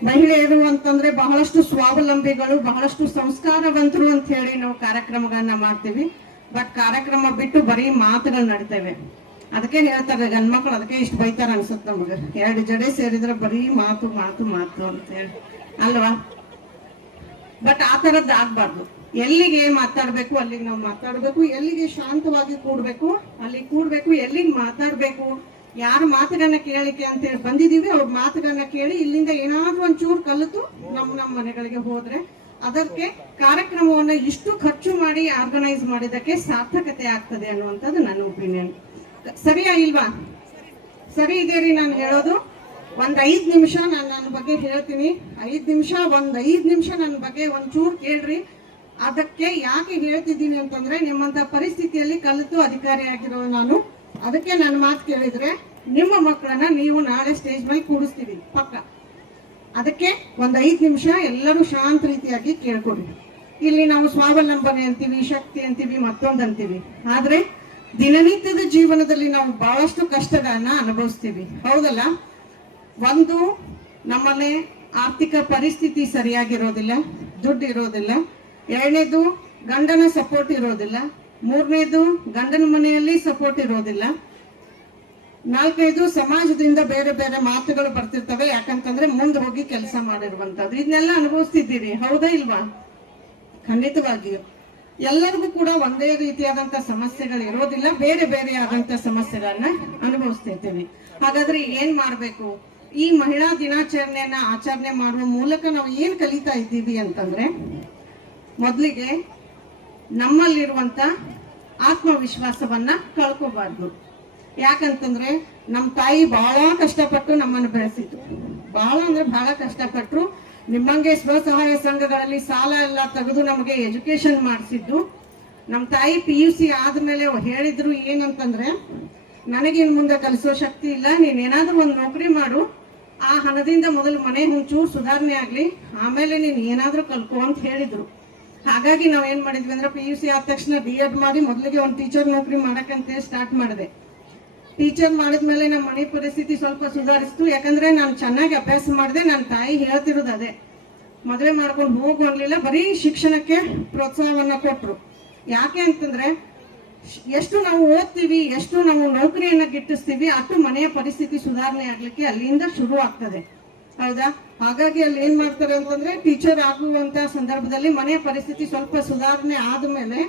ಮಹಿಳೆಯರು ಅಂತಂದ್ರೆ ಬಹಳಷ್ಟು ಸ್ವಾವಲಂಬಿಗಳು, ಬಹಳಷ್ಟು ಸಂಸ್ಕಾರವಂತರು ಅಂತ ಹೇಳಿ ನಾವು ಕಾರ್ಯಕ್ರಮಗಳನ್ನ ಮಾಡ್ತೀವಿ. ಬಟ್ ಕಾರ್ಯಕ್ರಮ ಬಿಟ್ಟು ಬರೀ ಮಾತುಗಳು ನಡ್ತೇವೆ. ಅದಕ್ಕೆ ಹೇಳ್ತಾರೆ ಗಂಡ್ಮಕ್ಳು, ಅದಕ್ಕೆ ಇಷ್ಟು ಬೈತಾರ ಅನ್ಸುತ್ತೆ ನಮಗೆ. 2 ಜಡೆ ಸೇರಿದ್ರೆ ಬರೀ ಮಾತು ಮಾತು ಮಾತು ಅಂತ ಹೇಳಿ. ಅಲ್ವಾ? ಬಟ್ ಆ ತರದ್ದು ಆಗ್ಬಾರ್ದು. ಎಲ್ಲಿಗೆ ಮಾತಾಡ್ಬೇಕು ಅಲ್ಲಿಗೆ ನಾವು ಮಾತಾಡ್ಬೇಕು, ಎಲ್ಲಿಗೆ ಶಾಂತವಾಗಿ ಕೂಡ್ಬೇಕು ಅಲ್ಲಿ ಕೂಡ್ಬೇಕು, ಎಲ್ಲಿಗೆ ಮಾತಾಡ್ಬೇಕು, ಯಾರ ಮಾತುಗಳನ್ನ ಕೇಳಿಕೆ ಅಂತ ಹೇಳಿ ಬಂದಿದೀವಿ ಅವ್ರ ಮಾತುಗಳನ್ನ ಕೇಳಿ ಇಲ್ಲಿಂದ ಏನಾದ್ರೂ ಒಂಚೂರು ಕಲಿತು ನಮ್ಮ ಮನೆಗಳಿಗೆ ಹೋದ್ರೆ ಅದಕ್ಕೆ ಕಾರ್ಯಕ್ರಮವನ್ನ ಇಷ್ಟು ಖರ್ಚು ಮಾಡಿ ಆರ್ಗನೈಸ್ ಮಾಡಿದಕ್ಕೆ ಸಾರ್ಥಕತೆ ಆಗ್ತದೆ ಅನ್ನುವಂಥದ್ದು ನನ್ನ ಒಪಿನಿಯನ್. ಸರಿಯಾ ಇಲ್ವಾ? ಸರಿ ಇದೆ ರೀ ನಾನು ಹೇಳೋದು. ಒಂದ್ 5 ನಿಮಿಷ ನಾನು ನನ್ನ ಬಗ್ಗೆ ಹೇಳ್ತೀನಿ. 5 ನಿಮಿಷ ನನ್ನ ಬಗ್ಗೆ ಒಂಚೂರು ಕೇಳ್ರಿ. ಅದಕ್ಕೆ ಯಾಕೆ ಹೇಳ್ತಿದ್ದೀನಿ ಅಂತಂದ್ರೆ ನಿಮ್ಮಂತ ಪರಿಸ್ಥಿತಿಯಲ್ಲಿ ಕಲಿತು ಅಧಿಕಾರಿಯಾಗಿರೋ ನಾನು, ಅದಕ್ಕೆ ನನ್ನ ಮಾತು ಕೇಳಿದ್ರೆ ನಿಮ್ಮ ಮಕ್ಕಳನ್ನ ನೀವು ನಾಳೆ ಸ್ಟೇಜ್ ಮೇಲೆ ಕೂಡಿಸ್ತೀವಿ ಪಕ್ಕ. ಅದಕ್ಕೆ ಒಂದ್ 5 ನಿಮಿಷ ಎಲ್ಲರೂ ಶಾಂತ ರೀತಿಯಾಗಿ ಕೇಳ್ಕೊಡಿ. ಇಲ್ಲಿ ನಾವು ಸ್ವಾವಲಂಬನೆ ಅಂತೀವಿ, ಶಕ್ತಿ ಅಂತೀವಿ, ಮತ್ತೊಂದು ಅಂತೀವಿ. ಆದ್ರೆ ದಿನನಿತ್ಯದ ಜೀವನದಲ್ಲಿ ನಾವು ಬಹಳಷ್ಟು ಕಷ್ಟಗಳನ್ನ ಅನುಭವಿಸ್ತೀವಿ, ಹೌದಲ್ಲ? ಒಂದು, ನಮ್ಮಲ್ಲಿ ಆರ್ಥಿಕ ಪರಿಸ್ಥಿತಿ ಸರಿಯಾಗಿರೋದಿಲ್ಲ, ದುಡ್ಡು ಇರೋದಿಲ್ಲ. 2ನೇದು, ಗಂಡನ ಸಪೋರ್ಟ್ ಇರೋದಿಲ್ಲ. 3ನೇದು, ಗಂಡನ ಮನೆಯಲ್ಲಿ ಸಪೋರ್ಟ್ ಇರೋದಿಲ್ಲ. 4ನೇದು, ಸಮಾಜದಿಂದ ಬೇರೆ ಬೇರೆ ಮಾತುಗಳು ಬರ್ತಿರ್ತವೆ. ಯಾಕಂತಂದ್ರೆ ಮುಂದೆ ಹೋಗಿ ಕೆಲಸ ಮಾಡಿರುವಂತದ್ದು. ಇದನ್ನೆಲ್ಲ ಅನುಭವಿಸ್ತಿದ್ದೀರಿ, ಹೌದಾ ಇಲ್ವಾ? ಖಂಡಿತವಾಗಿಯೂ ಎಲ್ಲರಿಗೂ ಕೂಡ ಒಂದೇ ರೀತಿಯಾದಂತ ಸಮಸ್ಯೆಗಳು ಇರೋದಿಲ್ಲ, ಬೇರೆ ಬೇರೆ ಆದಂತ ಸಮಸ್ಯೆಗಳನ್ನ ಅನುಭವಿಸ್ತಿರ್ತೀವಿ. ಹಾಗಾದ್ರೆ ಏನ್ ಮಾಡ್ಬೇಕು? ಈ ಮಹಿಳಾ ದಿನಾಚರಣೆಯನ್ನ ಆಚರಣೆ ಮಾಡುವ ಮೂಲಕ ನಾವು ಏನ್ ಕಲಿತಾ ಇದ್ದೀವಿ ಅಂತಂದ್ರೆ, ಮೊದಲಿಗೆ ನಮ್ಮಲ್ಲಿರುವಂತ ಆತ್ಮವಿಶ್ವಾಸವನ್ನ ಕಳ್ಕೋಬಾರ್ದು. ಯಾಕಂತಂದ್ರೆ ನಮ್ಮ ತಾಯಿ ಬಹಳ ಕಷ್ಟಪಟ್ಟು ನಮ್ಮನ್ನು ಬೆಳೆಸಿದ್ರು, ಬಹಳ ಅಂದ್ರೆ ಬಹಳ ಕಷ್ಟಪಟ್ಟರು. ನಿಮ್ಮಂಗೆ ಸ್ವಸಹಾಯ ಸಂಘಗಳಲ್ಲಿ ಸಾಲ ಎಲ್ಲ ತೆಗೆದು ನಮಗೆ ಎಜುಕೇಶನ್ ಮಾಡಿಸಿದ್ದು. ನಮ್ಮ ತಾಯಿ PUC ಆದ್ಮೇಲೆ ಹೇಳಿದ್ರು ಏನಂತಂದ್ರೆ, ನನಗಿನ್ ಮುಂದೆ ಕಲಿಸೋ ಶಕ್ತಿ ಇಲ್ಲ, ನೀನೇನಾದ್ರೂ ಒಂದು ನೌಕರಿ ಮಾಡು, ಆ ಹಣದಿಂದ ಮೊದಲು ಮನೆ ಒಂಚೂರು ಸುಧಾರಣೆ ಆಗ್ಲಿ, ಆಮೇಲೆ ನೀನ್ ಏನಾದ್ರೂ ಕಲ್ಕೋ ಅಂತ ಹೇಳಿದ್ರು. ಹಾಗಾಗಿ ನಾವ್ ಏನ್ ಮಾಡಿದ್ವಿ ಅಂದ್ರೆ PUC ಆದ ತಕ್ಷಣ D.Ed ಮಾಡಿ ಮೊದಲಿಗೆ ಒಂದು ಟೀಚರ್ ನೌಕರಿ ಮಾಡಕ್ಕಂತ ಸ್ಟಾರ್ಟ್ ಮಾಡಿದೆ. ಟೀಚರ್ ಮಾಡಿದ್ಮೇಲೆ ನಮ್ಮ ಮನೆ ಪರಿಸ್ಥಿತಿ ಸ್ವಲ್ಪ ಸುಧಾರಿಸ್ತು. ಯಾಕಂದ್ರೆ ನಾನು ಚೆನ್ನಾಗಿ ಅಭ್ಯಾಸ ಮಾಡಿದೆ. ನನ್ನ ತಾಯಿ ಹೇಳ್ತಿರೋದು ಅದೇ, ಮದುವೆ ಮಾಡ್ಕೊಂಡು ಹೋಗು ಅನ್ಲಿಲ್ಲ, ಬರೀ ಶಿಕ್ಷಣಕ್ಕೆ ಪ್ರೋತ್ಸಾಹವನ್ನ ಕೊಟ್ರು. ಯಾಕೆ ಅಂತಂದ್ರೆ ಎಷ್ಟು ನಾವು ಓದ್ತೀವಿ, ಎಷ್ಟು ನಾವು ನೌಕರಿಯನ್ನ ಗಿಟ್ಟಿಸ್ತೀವಿ, ಅಷ್ಟು ಮನೆಯ ಪರಿಸ್ಥಿತಿ ಸುಧಾರಣೆ ಆಗ್ಲಿಕ್ಕೆ ಅಲ್ಲಿಂದ ಶುರು ಆಗ್ತದೆ, ಹೌದಾ? ಹಾಗಾಗಿ ಅಲ್ಲಿ ಏನ್ ಮಾಡ್ತಾರೆ ಅಂತಂದ್ರೆ, ಟೀಚರ್ ಆಗುವಂತ ಸಂದರ್ಭದಲ್ಲಿ ಮನೆಯ ಪರಿಸ್ಥಿತಿ ಸ್ವಲ್ಪ ಸುಧಾರಣೆ ಆದ್ಮೇಲೆ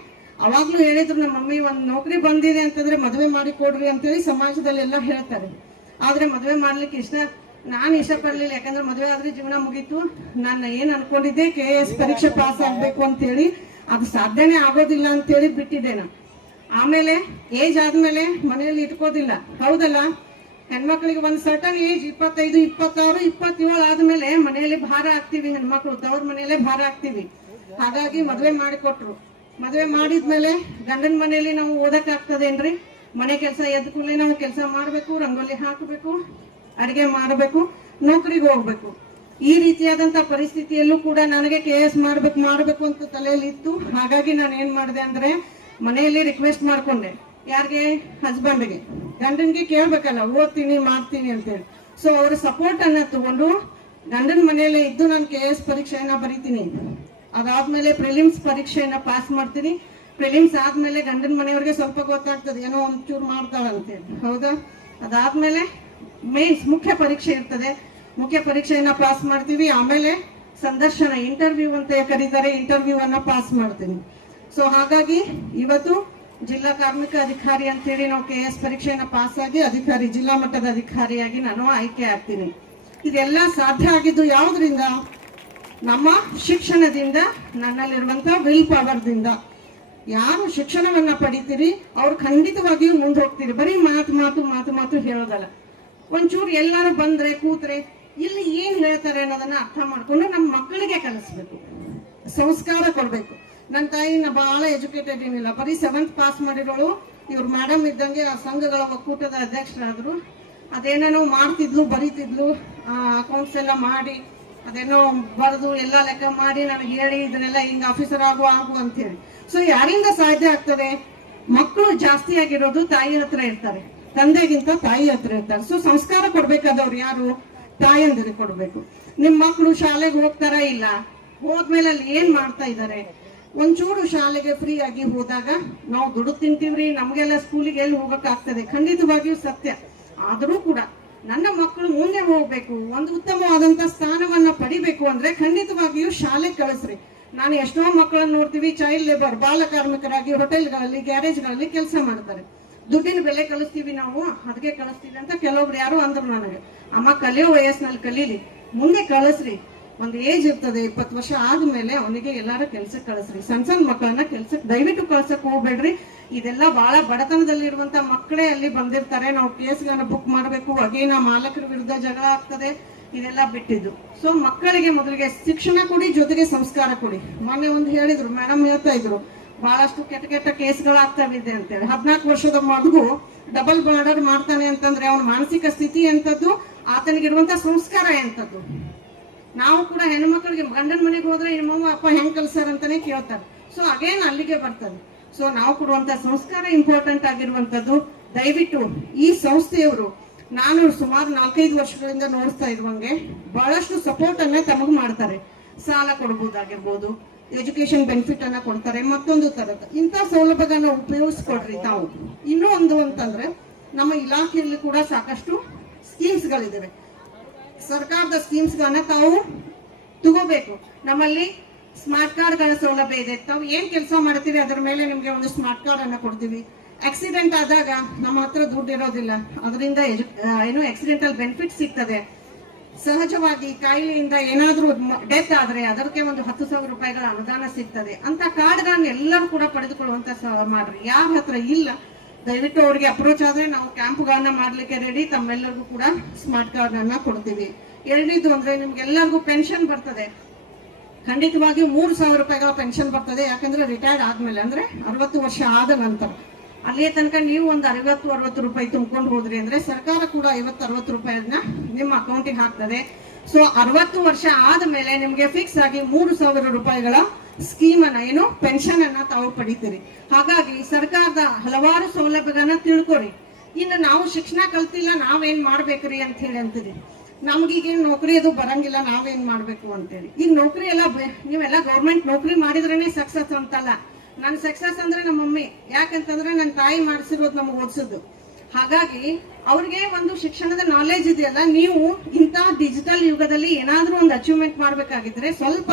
ಅವಾಗ್ಲೂ ಹೇಳಿದ್ರು ನಮ್ಮ ಮಮ್ಮಿ, ಒಂದ್ ನೌಕರಿ ಬಂದಿದೆ ಅಂತಂದ್ರೆ ಮದುವೆ ಮಾಡಿ ಕೊಡ್ರಿ ಅಂತೇಳಿ ಸಮಾಜದಲ್ಲೆಲ್ಲ ಹೇಳ್ತಾರೆ. ಆದ್ರೆ ಮದುವೆ ಮಾಡ್ಲಿಕ್ಕೆ ನಾನು ಇಷ್ಟಪಡ್ಲಿಲ್ಲ. ಯಾಕಂದ್ರೆ ಮದುವೆ ಆದ್ರೆ ಜೀವನ ಮುಗೀತು. ನಾನು ಏನ್ ಅನ್ಕೊಂಡಿದ್ದೆ, KS ಪರೀಕ್ಷೆ ಪಾಸ್ ಆಗ್ಬೇಕು ಅಂತ ಹೇಳಿ, ಅದು ಸಾಧ್ಯನೇ ಆಗೋದಿಲ್ಲ ಅಂತೇಳಿ ಬಿಟ್ಟಿದ್ದೆ ನಾನು. ಆಮೇಲೆ ಏಜ್ ಆದ್ಮೇಲೆ ಮನೆಯಲ್ಲಿ ಇಟ್ಕೋದಿಲ್ಲ, ಹೌದಲ್ಲ? ಹೆಣ್ಮಕ್ಳಿಗೆ ಒಂದ್ ಸರ್ಟನ್ ಏಜ್ 25, 26, 27 ಆದ್ಮೇಲೆ ಮನೆಯಲ್ಲಿ ಭಾರ ಆಗ್ತೀವಿ ಹೆಣ್ಮಕ್ಳು, ತವ್ರ ಮನೆಯಲ್ಲೇ ಭಾರ ಆಗ್ತೀವಿ. ಹಾಗಾಗಿ ಮದುವೆ ಮಾಡಿಕೊಟ್ರು. ಮದುವೆ ಮಾಡಿದ್ಮೇಲೆ ಗಂಡನ ಮನೆಯಲ್ಲಿ ನಾವು ಓದಕ್ ಆಗ್ತದೇನ್ರಿ? ಮನೆ ಕೆಲಸ ಎದ್ದ ಕೂಡಲೇ ನಾವು ಕೆಲಸ ಮಾಡ್ಬೇಕು, ರಂಗೋಲಿ ಹಾಕಬೇಕು, ಅಡಿಗೆ ಮಾಡಬೇಕು, ನೌಕರಿಗೆ ಹೋಗ್ಬೇಕು. ಈ ರೀತಿಯಾದಂತ ಪರಿಸ್ಥಿತಿಯಲ್ಲೂ ಕೂಡ ನನಗೆ KS ಮಾಡ್ಬೇಕು ಅಂತ ತಲೆಯಲ್ಲಿ ಇತ್ತು. ಹಾಗಾಗಿ ನಾನು ಏನ್ ಮಾಡಿದೆ ಅಂದ್ರೆ, ಮನೆಯಲ್ಲಿ ರಿಕ್ವೆಸ್ಟ್ ಮಾಡ್ಕೊಂಡೆ. ಯಾರಿಗೆ? ಹಸ್ಬೆಂಡ್ಗೆ. ಗಂಡನ್ಗೆ ಕೇಳ್ಬೇಕಲ್ಲ, ಓದ್ತೀನಿ ಮಾಡ್ತೀನಿ ಅಂತೇಳಿ. ಸೊ ಅವ್ರ ಸಪೋರ್ಟ್ ಅನ್ನ ತಗೊಂಡು ಗಂಡನ ಮನೆಯಲ್ಲೇ ಇದ್ದು ನಾನು KS ಪರೀಕ್ಷೆಯನ್ನ ಬರೀತೀನಿ. ಅದಾದ್ಮೇಲೆ ಪ್ರಿಲಿಮ್ಸ್ ಪರೀಕ್ಷೆಯನ್ನ ಪಾಸ್ ಮಾಡ್ತೀನಿ. ಪ್ರಿಲಿಮ್ಸ್ ಆದ್ಮೇಲೆ ಗಂಡನ ಮನೆಯವ್ರಿಗೆ ಸ್ವಲ್ಪ ಗೊತ್ತಾಗ್ತದೆ, ಏನೋ ಒಂಚೂರು ಮಾಡ್ತಾಳಂತೇಳಿ, ಹೌದಾ? ಅದಾದ್ಮೇಲೆ ಮೇನ್ಸ್ ಮುಖ್ಯ ಪರೀಕ್ಷೆ ಇರ್ತದೆ. ಮುಖ್ಯ ಪರೀಕ್ಷೆಯನ್ನ ಪಾಸ್ ಮಾಡ್ತೀವಿ. ಆಮೇಲೆ ಸಂದರ್ಶನ, ಇಂಟರ್ವ್ಯೂ ಅಂತ ಕರೀತಾರೆ, ಇಂಟರ್ವ್ಯೂ ಅನ್ನ ಪಾಸ್ ಮಾಡ್ತೀನಿ. ಸೊ ಹಾಗಾಗಿ ಇವತ್ತು ಜಿಲ್ಲಾ ಕಾರ್ಮಿಕ ಅಧಿಕಾರಿ ಅಂತ ಹೇಳಿ ನಾವು KS ಪರೀಕ್ಷೆಯನ್ನ ಪಾಸ್ ಆಗಿ ಅಧಿಕಾರಿ, ಜಿಲ್ಲಾ ಮಟ್ಟದ ಅಧಿಕಾರಿಯಾಗಿ ನಾನು ಆಯ್ಕೆ ಆಗ್ತೀನಿ. ಇದೆಲ್ಲ ಸಾಧ್ಯ ಆಗಿದ್ದು ಯಾವುದರಿಂದ? ನಮ್ಮ ಶಿಕ್ಷಣದಿಂದ, ನನ್ನಲ್ಲಿರುವಂತ ವಿಲ್ ಪವರ್ದಿಂದ. ಯಾರು ಶಿಕ್ಷಣವನ್ನ ಪಡಿತೀರಿ ಅವ್ರು ಖಂಡಿತವಾಗಿಯೂ ಮುಂದೆ ಹೋಗ್ತೀರಿ. ಬರೀ ಮಾತು ಮಾತು ಮಾತು ಮಾತು ಹೇಳೋದಲ್ಲ. ಒಂಚೂರು ಎಲ್ಲಾರು ಬಂದ್ರೆ ಕೂತ್ರೆ ಇಲ್ಲಿ ಏನ್ ಹೇಳ್ತಾರೆ ಅನ್ನೋದನ್ನ ಅರ್ಥ ಮಾಡ್ಕೊಂಡು ನಮ್ಮ ಮಕ್ಕಳಿಗೆ ಕಲಿಸ್ಬೇಕು, ಸಂಸ್ಕಾರ ಕೊಡ್ಬೇಕು. ನನ್ನ ತಾಯಿನ ಬಹಳ ಎಜುಕೇಟೆಡ್ ಏನಿಲ್ಲ, ಬರೀ 7th ಪಾಸ್ ಮಾಡಿರೋಳು. ಇವ್ರು ಮೇಡಮ್ ಇದ್ದಂಗೆ ಆ ಸಂಘಗಳ ಒಕ್ಕೂಟದ ಅಧ್ಯಕ್ಷರಾದ್ರು. ಅದೇನೇನೋ ಮಾಡ್ತಿದ್ಲು, ಬರೀತಿದ್ಲು, ಅಕೌಂಟ್ಸ್ ಎಲ್ಲ ಮಾಡಿ ಅದೇನೋ ಬರೆದು ಎಲ್ಲ ಲೆಕ್ಕ ಮಾಡಿ ನನಗೆ ಹೇಳಿ ಇದನ್ನೆಲ್ಲ ಹಿಂಗ ಆಫೀಸರ್ ಆಗು ಅಂತ ಹೇಳಿ. ಸೊ ಯಾರಿಂದ ಸಾಧ್ಯ ಆಗ್ತದೆ? ಮಕ್ಕಳು ಜಾಸ್ತಿ ಆಗಿರೋದು ತಾಯಿ ಹತ್ರ ಇರ್ತಾರೆ, ತಂದೆಗಿಂತ ತಾಯಿ ಹತ್ರ ಇರ್ತಾರೆ. ಸೊ ಸಂಸ್ಕಾರ ಕೊಡ್ಬೇಕಾದವ್ರು ಯಾರು? ತಾಯಂದಿರಿಗೆ ಕೊಡ್ಬೇಕು. ನಿಮ್ ಮಕ್ಕಳು ಶಾಲೆಗೆ ಹೋಗ್ತಾರ ಇಲ್ಲ, ಹೋದ್ಮೇಲೆ ಅಲ್ಲಿ ಏನ್ ಮಾಡ್ತಾ ಇದ್ದಾರೆ? ಒಂಚೂರು ಶಾಲೆಗೆ ಫ್ರೀ ಆಗಿ ಹೋದಾಗ ನಾವು ದುಡ್ಡು ತಿಂತೀವ್ರಿ, ನಮ್ಗೆಲ್ಲ ಸ್ಕೂಲಿಗೆ ಎಲ್ಲಿ ಹೋಗಕ್ ಆಗ್ತದೆ? ಖಂಡಿತವಾಗಿಯೂ ಸತ್ಯ. ಆದ್ರೂ ಕೂಡ ನನ್ನ ಮಕ್ಕಳು ಮುಂದೆ ಹೋಗ್ಬೇಕು, ಒಂದು ಉತ್ತಮವಾದಂತ ಸ್ಥಾನವನ್ನ ಪಡಿಬೇಕು ಅಂದ್ರೆ ಖಂಡಿತವಾಗಿಯೂ ಶಾಲೆ ಕಳಿಸ್ರಿ. ನಾನು ಎಷ್ಟೋ ಮಕ್ಕಳನ್ನ ನೋಡ್ತೀವಿ, ಚೈಲ್ಡ್ ಲೇಬರ್, ಬಾಲ ಕಾರ್ಮಿಕರಾಗಿ ಹೋಟೆಲ್ಗಳಲ್ಲಿ, ಗ್ಯಾರೇಜ್ಗಳಲ್ಲಿ ಕೆಲಸ ಮಾಡ್ತಾರೆ. ದುಡ್ಡಿನ ಬೆಲೆ ಕಲಿಸ್ತೀವಿ ನಾವು, ಅದಕ್ಕೆ ಕಳಿಸ್ತೀವಿ ಅಂತ ಕೆಲವೊಬ್ರು ಯಾರು ಅಂದ್ರು ನನಗೆ. ಅಮ್ಮ, ಕಲಿಯೋ ವಯಸ್ಸಿನಲ್ಲಿ ಕಲೀಲಿ, ಮುಂದೆ ಕಳಿಸ್ರಿ. ಒಂದು ಏಜ್ ಇರ್ತದೆ, 20 ವರ್ಷ ಆದ್ಮೇಲೆ ಅವನಿಗೆ ಎಲ್ಲಾರ ಕೆಲ್ಸಕ್ಕೆ ಕಳಿಸ್ರಿ. ಸಣ್ಣ ಮಕ್ಕಳನ್ನ ಕೆಲ್ಸಕ್ಕೆ ದಯವಿಟ್ಟು ಕಳ್ಸಕ್ ಹೋಗ್ಬೇಡ್ರಿ. ಇದೆಲ್ಲ ಬಹಳ ಬಡತನದಲ್ಲಿರುವಂತ ಮಕ್ಕಳೇ ಅಲ್ಲಿ ಬಂದಿರ್ತಾರೆ. ನಾವು ಕೇಸ್ಗಳನ್ನ ಬುಕ್ ಮಾಡಬೇಕು, ಅಗೇನ ಮಾಲಕರ ವಿರುದ್ಧ ಜಗಳ ಆಗ್ತದೆ, ಇದೆಲ್ಲ ಬಿಟ್ಟಿದ್ದು. ಸೊ ಮಕ್ಕಳಿಗೆ ಮೊದಲಿಗೆ ಶಿಕ್ಷಣ ಕೊಡಿ, ಜೊತೆಗೆ ಸಂಸ್ಕಾರ ಕೊಡಿ. ಮೊನ್ನೆ ಒಂದು ಹೇಳಿದ್ರು ಮೇಡಮ್, ಹೇಳ್ತಾ ಇದ್ರು ಬಹಳಷ್ಟು ಕೆಟ್ಟ ಕೆಟ್ಟ ಕೇಸ್ಗಳಾಗ್ತಾವಿದೆ ಅಂತೇಳಿ. 14 ವರ್ಷದ ಮಗು ಡಬಲ್ ಮರ್ಡರ್ ಮಾಡ್ತಾನೆ ಅಂತಂದ್ರೆ ಅವನ ಮಾನಸಿಕ ಸ್ಥಿತಿ ಎಂತದ್ದು, ಆತನಿಗಿರುವಂತ ಸಂಸ್ಕಾರ ಎಂತದ್ದು. ನಾವು ಕೂಡ ಹೆಣ್ಮಕ್ಳಿಗೆ ಗಂಡನ ಮನೆಗೆ ಹೋದ್ರೆ ನಿಮ್ಮವ್ವ ಅಪ್ಪ ಹೆಂಗ್ ಕಲ್ಸಾರ ಅಂತಾನೆ ಕೇಳ್ತಾರೆ. ಸೊ ಅಗೇನ್ ಅಲ್ಲಿಗೆ ಬರ್ತದೆ. ಸೊ ನಾವು ಕೊಡುವಂತ ಸಂಸ್ಕಾರ ಇಂಪಾರ್ಟೆಂಟ್ ಆಗಿರುವಂತದ್ದು. ದಯವಿಟ್ಟು ಈ ಸಂಸ್ಥೆಯವರು, ನಾನು ಸುಮಾರು 4-5 ವರ್ಷಗಳಿಂದ ನೋಡ್ತಾ ಇರುವಂಗೆ ಬಹಳಷ್ಟು ಸಪೋರ್ಟ್ ಅನ್ನ ತಮಗ್ ಮಾಡ್ತಾರೆ. ಸಾಲ ಕೊಡ್ಬೋದಾಗಿರ್ಬೋದು, ಎಜುಕೇಶನ್ ಬೆನಿಫಿಟ್ ಅನ್ನ ಕೊಡ್ತಾರೆ, ಮತ್ತೊಂದು ತರದ ಇಂಥ ಸೌಲಭ್ಯಗಳನ್ನ ಉಪಯೋಗಿಸ್ಕೊಡ್ರಿ ತಾವು. ಇನ್ನೂ ಒಂದು ಅಂತಂದ್ರೆ, ನಮ್ಮ ಇಲಾಖೆಯಲ್ಲಿ ಕೂಡ ಸಾಕಷ್ಟು ಸ್ಕೀಮ್ಸ್ ಗಳಿದಾವೆ. ಸರ್ಕಾರದ ಸ್ಕೀಮ್ಸ್ ಗಳನ್ನ ತಾವು ತಗೋಬೇಕು. ನಮ್ಮಲ್ಲಿ ಸ್ಮಾರ್ಟ್ ಕಾರ್ಡ್ ಗಳ ಸೌಲಭ್ಯ ಇದೆ. ತಾವು ಏನ್ ಕೆಲಸ ಮಾಡ್ತೀವಿ ಅದರ ಮೇಲೆ ನಿಮ್ಗೆ ಒಂದು ಸ್ಮಾರ್ಟ್ ಕಾರ್ಡ್ ಅನ್ನ ಕೊಡ್ತೀವಿ. ಆಕ್ಸಿಡೆಂಟ್ ಆದಾಗ ನಮ್ಮ ಹತ್ರ ದುಡ್ಡು ಇರೋದಿಲ್ಲ, ಅದರಿಂದ ಏನು ಆಕ್ಸಿಡೆಂಟಲ್ ಬೆನಿಫಿಟ್ ಸಿಗ್ತದೆ. ಸಹಜವಾಗಿ ಕಾಯಿಲೆಯಿಂದ ಏನಾದ್ರೂ ಡೆತ್ ಆದ್ರೆ ಅದಕ್ಕೆ ಒಂದು 10,000 ರೂಪಾಯಿಗಳ ಅನುದಾನ ಸಿಗ್ತದೆ. ಅಂತ ಕಾರ್ಡ್ಗಳನ್ನ ಎಲ್ಲರೂ ಕೂಡ ಪಡೆದುಕೊಳ್ಳುವಂತ ಮಾಡ್ರಿ. ಯಾರ ಹತ್ರ ಇಲ್ಲ ದಯವಿಟ್ಟು ಅವರಿಗೆ ಅಪ್ರೋಚ್ ಆದ್ರೆ ನಾವು ಕ್ಯಾಂಪ್ಗಳನ್ನ ಮಾಡ್ಲಿಕ್ಕೆ ರೆಡಿ. ತಮ್ಮೆಲ್ಲರಿಗೂ ಕೂಡ ಸ್ಮಾರ್ಟ್ ಕಾರ್ಡ್ ಅನ್ನ ಕೊಡ್ತೀವಿ. ಎರಡನೇದು ಅಂದ್ರೆ ನಿಮ್ಗೆಲ್ಲರಿಗೂ ಪೆನ್ಷನ್ ಬರ್ತದೆ. ಖಂಡಿತವಾಗಿಯೂ 3,000 ರೂಪಾಯಿಗಳ ಪೆನ್ಷನ್ ಬರ್ತದೆ. ಯಾಕಂದ್ರೆ ರಿಟೈರ್ಡ್ ಆದ್ಮೇಲೆ ಅಂದ್ರೆ 60 ವರ್ಷ ಆದ ನಂತರ ಅಲ್ಲಿಯ ತನಕ ನೀವು ಒಂದು 50-60 ರೂಪಾಯಿ ತುಂಬಿಕೊಂಡು ಹೋದ್ರಿ ಅಂದ್ರೆ ಸರ್ಕಾರ ಕೂಡ 50-60 ರೂಪಾಯಿನ ನಿಮ್ಮ ಅಕೌಂಟಿಗೆ ಹಾಕ್ತದೆ. ಸೊ 60 ವರ್ಷ ಆದ್ಮೇಲೆ ನಿಮ್ಗೆ ಫಿಕ್ಸ್ ಆಗಿ 3,000 ರೂಪಾಯಿಗಳ ಸ್ಕೀಮ್ ಅನ್ನ, ಏನು ಪೆನ್ಷನ್ ಅನ್ನ ತಾವು ಪಡಿತೀರಿ. ಹಾಗಾಗಿ ಸರ್ಕಾರದ ಹಲವಾರು ಸೌಲಭ್ಯಗಳನ್ನ ತಿಳ್ಕೊರಿ. ಇನ್ನು ನಾವು ಶಿಕ್ಷಣ ಕಲ್ತಿಲ್ಲ, ನಾವೇನ್ ಮಾಡ್ಬೇಕ್ರಿ ಅಂತ ಹೇಳಿ ಅಂತೀರಿ. ನಮ್ಗೀಗೇನು ನೌಕರಿ ಅದು ಬರಂಗಿಲ್ಲ, ನಾವೇನ್ ಮಾಡ್ಬೇಕು ಅಂತೇಳಿ. ಈಗ ನೌಕರಿ ಎಲ್ಲ ನೀವೆಲ್ಲ ಗೌರ್ಮೆಂಟ್ ನೌಕರಿ ಮಾಡಿದ್ರೇನೆ ಸಕ್ಸಸ್ ಅಂತಲ್ಲ. ನನ್ ಸಕ್ಸಸ್ ಅಂದ್ರೆ ನಮ್ಮ ಮಮ್ಮಿ, ಯಾಕಂತಂದ್ರೆ ನನ್ನ ತಾಯಿ ಮಾಡಿಸಿರೋದು ನಮ್ಗೆ ಓದಿಸೋದು. ಹಾಗಾಗಿ ಅವ್ರಿಗೆ ಒಂದು ಶಿಕ್ಷಣದ ನಾಲೆಜ್ ಇದೆಯಲ್ಲ. ನೀವು ಇಂಥ ಡಿಜಿಟಲ್ ಯುಗದಲ್ಲಿ ಏನಾದ್ರೂ ಒಂದು ಅಚೀವ್ಮೆಂಟ್ ಮಾಡ್ಬೇಕಾಗಿದ್ರೆ ಸ್ವಲ್ಪ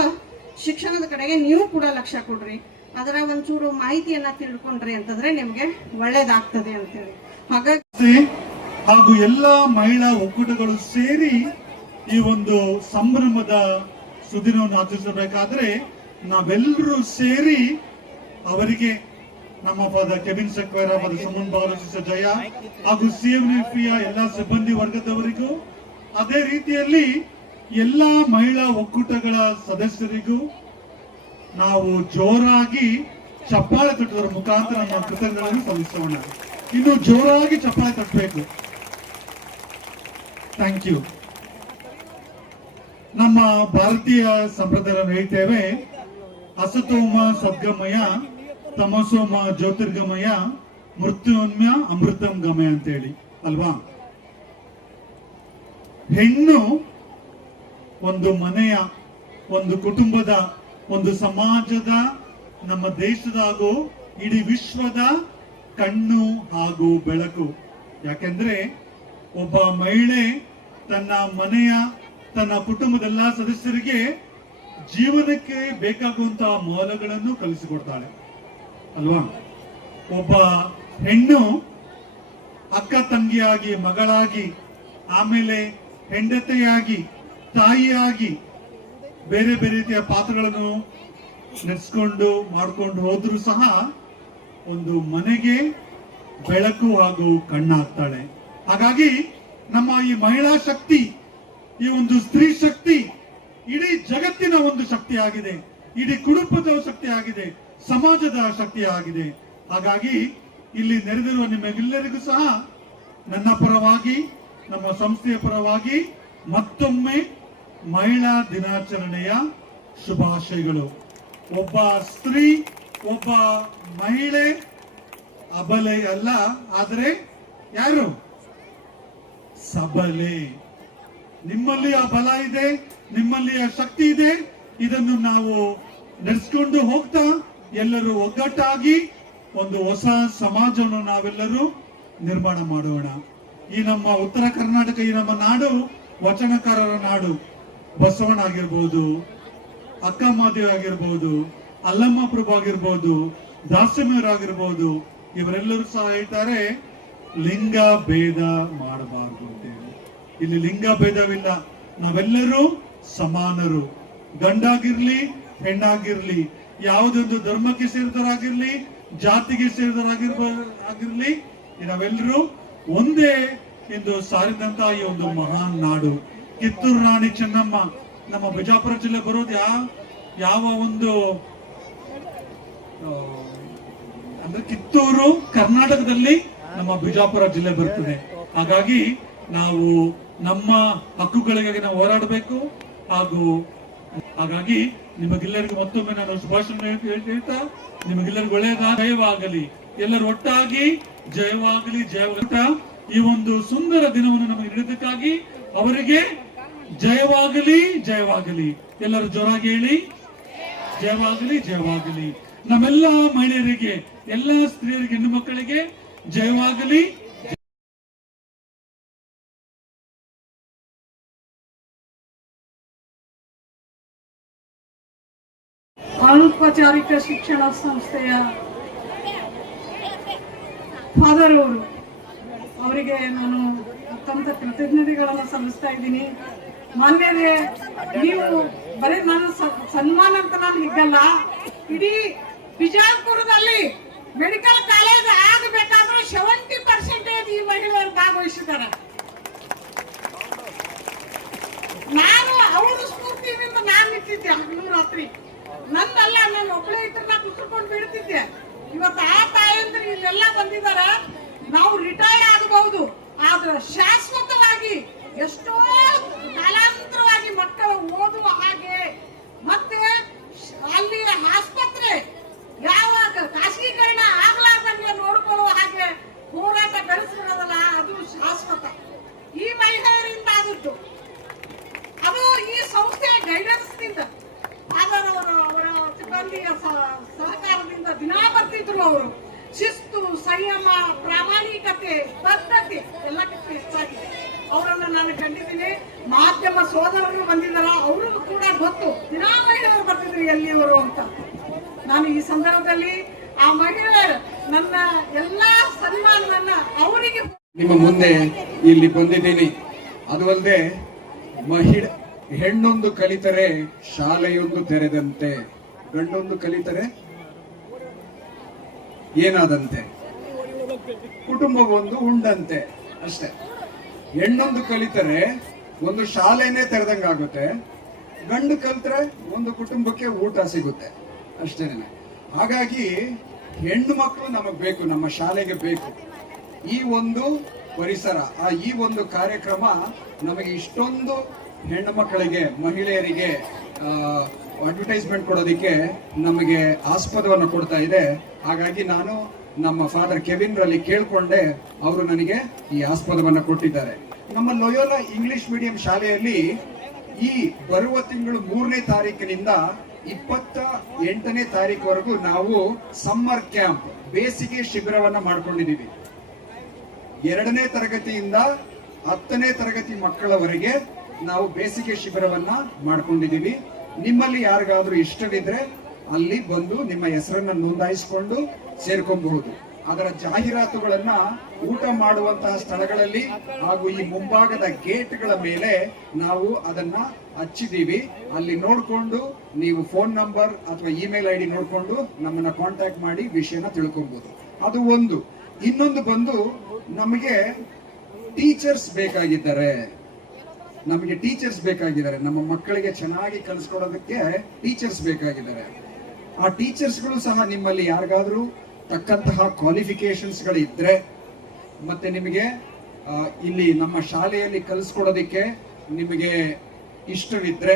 ಶಿಕ್ಷಣದ ಕಡೆಗೆ ನೀವು ಕೂಡ ಲಕ್ಷ್ಯ ಕೊಡ್ರಿ. ಅದರ ಒಂಚೂರು ಮಾಹಿತಿಯನ್ನ ತಿಳ್ಕೊಂಡ್ರಿ ಅಂತಂದ್ರೆ ನಿಮ್ಗೆ ಒಳ್ಳೇದಾಗ್ತದೆ ಅಂತೇಳಿ. ಹಾಗಾಗಿ ಹಾಗೂ ಎಲ್ಲಾ ಮಹಿಳಾ ಒಕ್ಕೂಟಗಳು ಸೇರಿ ಈ ಒಂದು ಸಂಭ್ರಮದ ಸುದಿನವನ್ನು ಆಚರಿಸಬೇಕಾದ್ರೆ ನಾವೆಲ್ಲರೂ ಸೇರಿ ಅವರಿಗೆ ನಮ್ಮ ಪದ ಕೆಬಿನ್ ಸೆಕ್ವೇರ ಪದ ಸಮನ್ ಬಾಲಕೃಷ್ಣ ಜಯ ಹಾಗೂ ಸಿಎಂಎಫ್ಯ ಎಲ್ಲಾ ಸಿಬ್ಬಂದಿ ವರ್ಗದವರಿಗೂ, ಅದೇ ರೀತಿಯಲ್ಲಿ ಎಲ್ಲಾ ಮಹಿಳಾ ಒಕ್ಕೂಟಗಳ ಸದಸ್ಯರಿಗೂ ನಾವು ಜೋರಾಗಿ ಚಪ್ಪಾಳೆ ತಟ್ಟುವುದರ ಮುಖಾಂತರ ನಮ್ಮ ಕೃತಜ್ಞತೆಗಳನ್ನು ಸಲ್ಲಿಸೋಣ. ಇನ್ನು ಜೋರಾಗಿ ಚಪ್ಪಾಳೆ ತಟ್ಟಬೇಕು. Thank you. ನಮ್ಮ ಭಾರತೀಯ ಸಂಪ್ರದಾಯ ಹೇಳ್ತೇವೆ, ಅಸತೋಮ ಸದ್ಗಮಯ, ತಮಸೋಮ ಜ್ಯೋತಿರ್ಗಮಯ, ಮೃತ್ಯುನ್ಮ್ಯ ಅಮೃತಂ ಗಮಯ ಅಂತ ಹೇಳಿ ಅಲ್ವಾ. ಹೆಣ್ಣು ಒಂದು ಮನೆಯ, ಒಂದು ಕುಟುಂಬದ, ಒಂದು ಸಮಾಜದ, ನಮ್ಮ ದೇಶದ ಹಾಗೂ ಇಡೀ ವಿಶ್ವದ ಕಣ್ಣು ಹಾಗೂ ಬೆಳಕು. ಯಾಕೆಂದ್ರೆ ಒಬ್ಬ ಮಹಿಳೆ ತನ್ನ ಮನೆಯ, ತನ್ನ ಕುಟುಂಬದ ಎಲ್ಲಾ ಸದಸ್ಯರಿಗೆ ಜೀವನಕ್ಕೆ ಬೇಕಾಗುವಂತಹ ಮೌಲ್ಯಗಳನ್ನು ಕಲಿಸಿಕೊಡ್ತಾಳೆ ಅಲ್ವಾ. ಒಬ್ಬ ಹೆಣ್ಣು ಅಕ್ಕ ತಂಗಿಯಾಗಿ, ಮಗಳಾಗಿ, ಆಮೇಲೆ ಹೆಂಡತಿಯಾಗಿ, ತಾಯಿಯಾಗಿ ಬೇರೆ ಬೇರೆ ರೀತಿಯ ಪಾತ್ರಗಳನ್ನು ನಡೆಸ್ಕೊಂಡು ಮಾಡ್ಕೊಂಡು ಹೋದ್ರೂ ಸಹ ಒಂದು ಮನೆಗೆ ಬೆಳಕು ಹಾಗೂ ಕಣ್ಣಾಗ್ತಾಳೆ. ಹಾಗಾಗಿ ನಮ್ಮ ಈ ಮಹಿಳಾ ಶಕ್ತಿ, ಈ ಒಂದು ಸ್ತ್ರೀ ಶಕ್ತಿ ಇಡೀ ಜಗತ್ತಿನ ಒಂದು ಶಕ್ತಿ ಆಗಿದೆ, ಇಡೀ ಕುಟುಂಬದ ಶಕ್ತಿ ಆಗಿದೆ, ಸಮಾಜದ ಶಕ್ತಿ ಆಗಿದೆ. ಹಾಗಾಗಿ ಇಲ್ಲಿ ನೆರೆದಿರುವ ನಿಮ್ಮೆಲ್ಲರಿಗೂ ಸಹ ನನ್ನ ಪರವಾಗಿ, ನಮ್ಮ ಸಂಸ್ಥೆಯ ಪರವಾಗಿ ಮತ್ತೊಮ್ಮೆ ಮಹಿಳಾ ದಿನಾಚರಣೆಯ ಶುಭಾಶಯಗಳು. ಒಬ್ಬ ಸ್ತ್ರೀ, ಒಬ್ಬ ಮಹಿಳೆ ಅಬಲೆ ಅಲ್ಲ, ಆದರೆ ಯಾರು ಸಬಲೆ. ನಿಮ್ಮಲ್ಲಿ ಆ ಬಲ ಇದೆ, ನಿಮ್ಮಲ್ಲಿ ಆ ಶಕ್ತಿ ಇದೆ. ಇದನ್ನು ನಾವು ನಡೆಸಿಕೊಂಡು ಹೋಗ್ತಾ ಎಲ್ಲರೂ ಒಗ್ಗಟ್ಟಾಗಿ ಒಂದು ಹೊಸ ಸಮಾಜವನ್ನು ನಾವೆಲ್ಲರೂ ನಿರ್ಮಾಣ ಮಾಡೋಣ. ಈ ನಮ್ಮ ಉತ್ತರ ಕರ್ನಾಟಕ, ಈ ನಮ್ಮ ನಾಡು ವಚನಕಾರರ ನಾಡು. ಬಸವಣ್ಣ ಆಗಿರ್ಬೋದು, ಅಕ್ಕ ಮಹಾದೇವ್ ಆಗಿರ್ಬೋದು, ಅಲ್ಲಮ್ಮ ಪ್ರಭು ಆಗಿರ್ಬೋದು, ದಾಸಮೀರ್ ಆಗಿರ್ಬೋದು, ಇವರೆಲ್ಲರೂ ಸಹ ಹೇಳ್ತಾರೆ ಲಿಂಗ ಭೇದ ಮಾಡಬಾರ್ದು ಅಂತೇಳಿ. ಇಲ್ಲಿ ಲಿಂಗ ಭೇದವಿಲ್ಲ, ನಾವೆಲ್ಲರೂ ಸಮಾನರು. ಗಂಡಾಗಿರ್ಲಿ ಹೆಣ್ಣಾಗಿರ್ಲಿ, ಯಾವುದೊಂದು ಧರ್ಮಕ್ಕೆ ಸೇರಿದವರಾಗಿರ್ಲಿ, ಜಾತಿಗೆ ಸೇರಿದವರಾಗಿರ್ಲಿ, ನಾವೆಲ್ಲರೂ ಒಂದೇ ಎಂದು ಸಾರಿದಂತಹ ಈ ಒಂದು ಮಹಾನ್ ನಾಡು. ಕಿತ್ತೂರು ರಾಣಿ ಚೆನ್ನಮ್ಮ ನಮ್ಮ ಬಿಜಾಪುರ ಜಿಲ್ಲೆ ಬರೋದು ಯಾವ ಒಂದು ಅಂದ್ರೆ ಕಿತ್ತೂರು ಕರ್ನಾಟಕದಲ್ಲಿ ನಮ್ಮ ಬಿಜಾಪುರ ಜಿಲ್ಲೆ ಬರ್ತದೆ. ಹಾಗಾಗಿ ನಾವು ನಮ್ಮ ಹಕ್ಕುಗಳಿಗಾಗಿ ನಾವು ಹೋರಾಡಬೇಕು. ಹಾಗಾಗಿ ನಿಮಗೆಲ್ಲರಿಗೂ ಮತ್ತೊಮ್ಮೆ ನಾನು ಶುಭಾಶಯ ಹೇಳ್ತಾ, ನಿಮಗೆಲ್ಲರಿಗೂ ಒಳ್ಳೆಯದ ಜಯವಾಗಲಿ, ಎಲ್ಲರೂ ಒಟ್ಟಾಗಿ ಜಯವಾಗಲಿ, ಜಯವಾಗಲಿ. ಈ ಒಂದು ಸುಂದರ ದಿನವನ್ನು ನಮಗೆ ನೀಡಿದ್ದಕ್ಕಾಗಿ ಅವರಿಗೆ ಜಯವಾಗಲಿ, ಜಯವಾಗಲಿ. ಎಲ್ಲರೂ ಜೋರಾಗಿ ಹೇಳಿ, ಜಯವಾಗಲಿ, ಜಯವಾಗಲಿ. ನಮ್ಮೆಲ್ಲ ಮಹಿಳೆಯರಿಗೆ, ಎಲ್ಲ ಸ್ತ್ರೀಯರಿಗೆ, ಹೆಣ್ಣು ಮಕ್ಕಳಿಗೆ ಜಯವಾಗಲಿ. ಅನೌಪಚಾರಿಕ ಶಿಕ್ಷಣ ಸಂಸ್ಥೆಯ ಫಾದರ್ ಅವರು, ಅವರಿಗೆ ನಾನು ಅತ್ಯಂತ ಕೃತಜ್ಞತೆಗಳನ್ನು ಸಲ್ಲಿಸ್ತಾ ಇದ್ದೀನಿ. ಮಾನ್ಯರೇ, ನೀವು ಬರೀ ನಾನು ಸನ್ಮಾನ ಅಂತ ನಾನು ಹಿಗ್ಗಲ್ಲ, ಇಡೀ ಬಿಜಾಪುರದಲ್ಲಿ ಮೆಡಿಕಲ್ ಕಾಲೇಜ್ ಆಗಬೇಕಾದ್ರೂ 70% ಈ ಮಹಿಳೆಯರು ಭಾಗವಹಿಸಿದ್ದಾರೆ. ನಾನು ಅವರ ಸ್ಫೂರ್ತಿಯಿಂದ ನಾನು ನಿಂತಿದ್ದೆ ಹಗಲು ರಾತ್ರಿ. ನನ್ನಲ್ಲ, ನಾನು ಒಬ್ಬಳೇ ಇದ್ರೆ ನಾ ಕುತ್ಕೊಂಡು ಬಿಡ್ತಿದ್ದೆ. ಇವತ್ತು ಆ ತಾಯಂದ್ರೆ ಇಲ್ಲೆಲ್ಲ ಬಂದಿದ್ದಾರೆ. ನಾವು ರಿಟೈರ್ಡ್ ಆಗಬಹುದು, ಆದ್ರೆ ಶಾಶ್ವತವಾಗಿ ಎಷ್ಟೋ ಕಾಲಾಂತರವಾಗಿ ಮಕ್ಕಳು ಓದುವ ಹಾಗೆ, ಮತ್ತೆ ಅಲ್ಲಿ ಆಸ್ಪತ್ರೆ ಯಾವಾಗ ಖಾಸಗೀಕರಣ ಆಗ್ಲಾರ್ದಂಗೆ ನೋಡ್ಕೊಳ್ಳುವ ಹಾಗೆ ಹೋರಾಟ ಬೆಳೆಸಿರೋದಲ್ಲ, ಅದು ಶಾಶ್ವತ. ಈ ಮಹಿಳೆಯರಿಂದ ಆದದ್ದು, ಅದು ಈ ಸಂಸ್ಥೆಯ ಗೈಡೆನ್ಸ್ ನಿಂದ, ಅವರ ಸಿಬ್ಬಂದಿಯ ಸಹಕಾರದಿಂದ ದಿನಾ ಬರ್ತಿದ್ರು. ಅವರು ಶಿಸ್ತು, ಸಂಯಮ, ಪ್ರಾಮಾಣಿಕತೆ, ಬದ್ಧತೆ ಎಲ್ಲಕ್ಕಿಂತ ಹೆಚ್ಚಾಗಿದೆ. ಅವರನ್ನು ನಾನು ಕಂಡಿದ್ದೀನಿ. ಮಾಧ್ಯಮ ಸೋದರರು ಬಂದಿದ್ದಾರ, ಅವ್ರಿಗೂ ಕೂಡ ಗೊತ್ತು ದಿನಾ ಮಹಿಳೆಯರು ಬರ್ತಿದ್ರು ಎಲ್ಲಿಯವರು ಅಂತ. ನಾನು ಈ ಸಂದರ್ಭದಲ್ಲಿ ಆ ಮಹಿಳೆಯರು ನನ್ನ ಎಲ್ಲಾ ಸನ್ಮಾನವನ್ನ ಅವರಿಗೆ ನಿಮ್ಮ ಮುಂದೆ ಇಲ್ಲಿ ಬಂದಿದ್ದೀನಿ. ಅದು ಅಲ್ಲದೆ ಹೆಣ್ಣೊಂದು ಕಲಿತರೆ ಶಾಲೆಯೊಂದು ತೆರೆದಂತೆ, ಗಂಡೊಂದು ಕಲಿತರೆ ಏನಾದಂತೆ, ಕುಟುಂಬವೊಂದು ಉಂಡಂತೆ ಅಷ್ಟೇ. ಹೆಣ್ಣೊಂದು ಕಲಿತರೆ ಒಂದು ಶಾಲೆನೇ ತೆರೆದಂಗಾಗುತ್ತೆ, ಗಂಡು ಕಲಿತರೆ ಒಂದು ಕುಟುಂಬಕ್ಕೆ ಊಟ ಸಿಗುತ್ತೆ ಅಷ್ಟೇನೆ. ಹಾಗಾಗಿ ಹೆಣ್ಣು ಮಕ್ಕಳು ನಮಗ್ ಬೇಕು, ನಮ್ಮ ಶಾಲೆಗೆ ಬೇಕು. ಈ ಒಂದು ಪರಿಸರ, ಈ ಒಂದು ಕಾರ್ಯಕ್ರಮ ನಮಗೆ ಇಷ್ಟೊಂದು ಹೆಣ್ಣು ಮಕ್ಕಳಿಗೆ, ಮಹಿಳೆಯರಿಗೆ ಅಡ್ವರ್ಟೈಸ್ಮೆಂಟ್ ಕೊಡೋದಿಕ್ಕೆ ನಮಗೆ ಆಸ್ಪದವನ್ನು ಕೊಡ್ತಾ ಇದೆ. ಹಾಗಾಗಿ ನಾನು ನಮ್ಮ ಫಾದರ್ ಕೆವಿನ್ ರಲ್ಲಿ ಕೇಳ್ಕೊಂಡೆ, ಅವರು ನನಗೆ ಈ ಆಸ್ಪದವನ್ನು ಕೊಟ್ಟಿದ್ದಾರೆ. ನಮ್ಮ ಲೊಯೋಲಾ ಇಂಗ್ಲಿಷ್ ಮೀಡಿಯಂ ಶಾಲೆಯಲ್ಲಿ ಈ ಬರುವ ತಿಂಗಳು 3ನೇ ತಾರೀಕಿನಿಂದ 28ನೇ ತಾರೀಕುವರೆಗೂ ನಾವು ಸಮ್ಮರ್ ಕ್ಯಾಂಪ್, ಬೇಸಿಗೆ ಶಿಬಿರವನ್ನ ಮಾಡ್ಕೊಂಡಿದ್ದೀವಿ. 2ನೇ ತರಗತಿಯಿಂದ 10ನೇ ತರಗತಿ ಮಕ್ಕಳವರೆಗೆ ನಾವು ಬೇಸಿಗೆ ಶಿಬಿರವನ್ನ ಮಾಡ್ಕೊಂಡಿದ್ದೀವಿ. ನಿಮ್ಮಲ್ಲಿ ಯಾರಿಗಾದ್ರೂ ಇಷ್ಟವಿದ್ರೆ ಅಲ್ಲಿ ಬಂದು ನಿಮ್ಮ ಹೆಸರನ್ನ ನೋಂದಾಯಿಸಿಕೊಂಡು ಸೇರ್ಕೊಬಹುದು. ಅದರ ಜಾಹೀರಾತುಗಳನ್ನ ಊಟ ಮಾಡುವಂತಹ ಸ್ಥಳಗಳಲ್ಲಿ ಹಾಗೂ ಈ ಮುಂಭಾಗದ ಗೇಟ್ಗಳ ಮೇಲೆ ನಾವು ಅದನ್ನ ಹಚ್ಚಿದೀವಿ. ಅಲ್ಲಿ ನೋಡ್ಕೊಂಡು ನೀವು ಫೋನ್ ನಂಬರ್ ಅಥವಾ ಇಮೇಲ್ ಐಡಿ ನೋಡ್ಕೊಂಡು ನಮ್ಮನ್ನ ಕಾಂಟ್ಯಾಕ್ಟ್ ಮಾಡಿ ವಿಷಯನ ತಿಳ್ಕೊಬಹುದು. ಅದು ಒಂದು. ಇನ್ನೊಂದು ಬಂದು, ನಮಗೆ ಟೀಚರ್ಸ್ ಬೇಕಾಗಿದ್ದಾರೆ. ನಮ್ಮ ಮಕ್ಕಳಿಗೆ ಚೆನ್ನಾಗಿ ಕಲಿಸ್ಕೊಡೋದಕ್ಕೆ ಟೀಚರ್ಸ್ ಬೇಕಾಗಿದ್ದಾರೆ. ಆ ಟೀಚರ್ಸ್ಗಳು ಸಹ ನಿಮ್ಮಲ್ಲಿ ಯಾರಿಗಾದ್ರೂ ತಕ್ಕಂತಹ ಕ್ವಾಲಿಫಿಕೇಶನ್ಸ್ ಗಳಿದ್ರೆ, ಮತ್ತೆ ನಿಮಗೆ ಇಲ್ಲಿ ನಮ್ಮ ಶಾಲೆಯಲ್ಲಿ ಕಲಿಸ್ಕೊಡೋದಕ್ಕೆ ನಿಮಗೆ ಇಷ್ಟವಿದ್ರೆ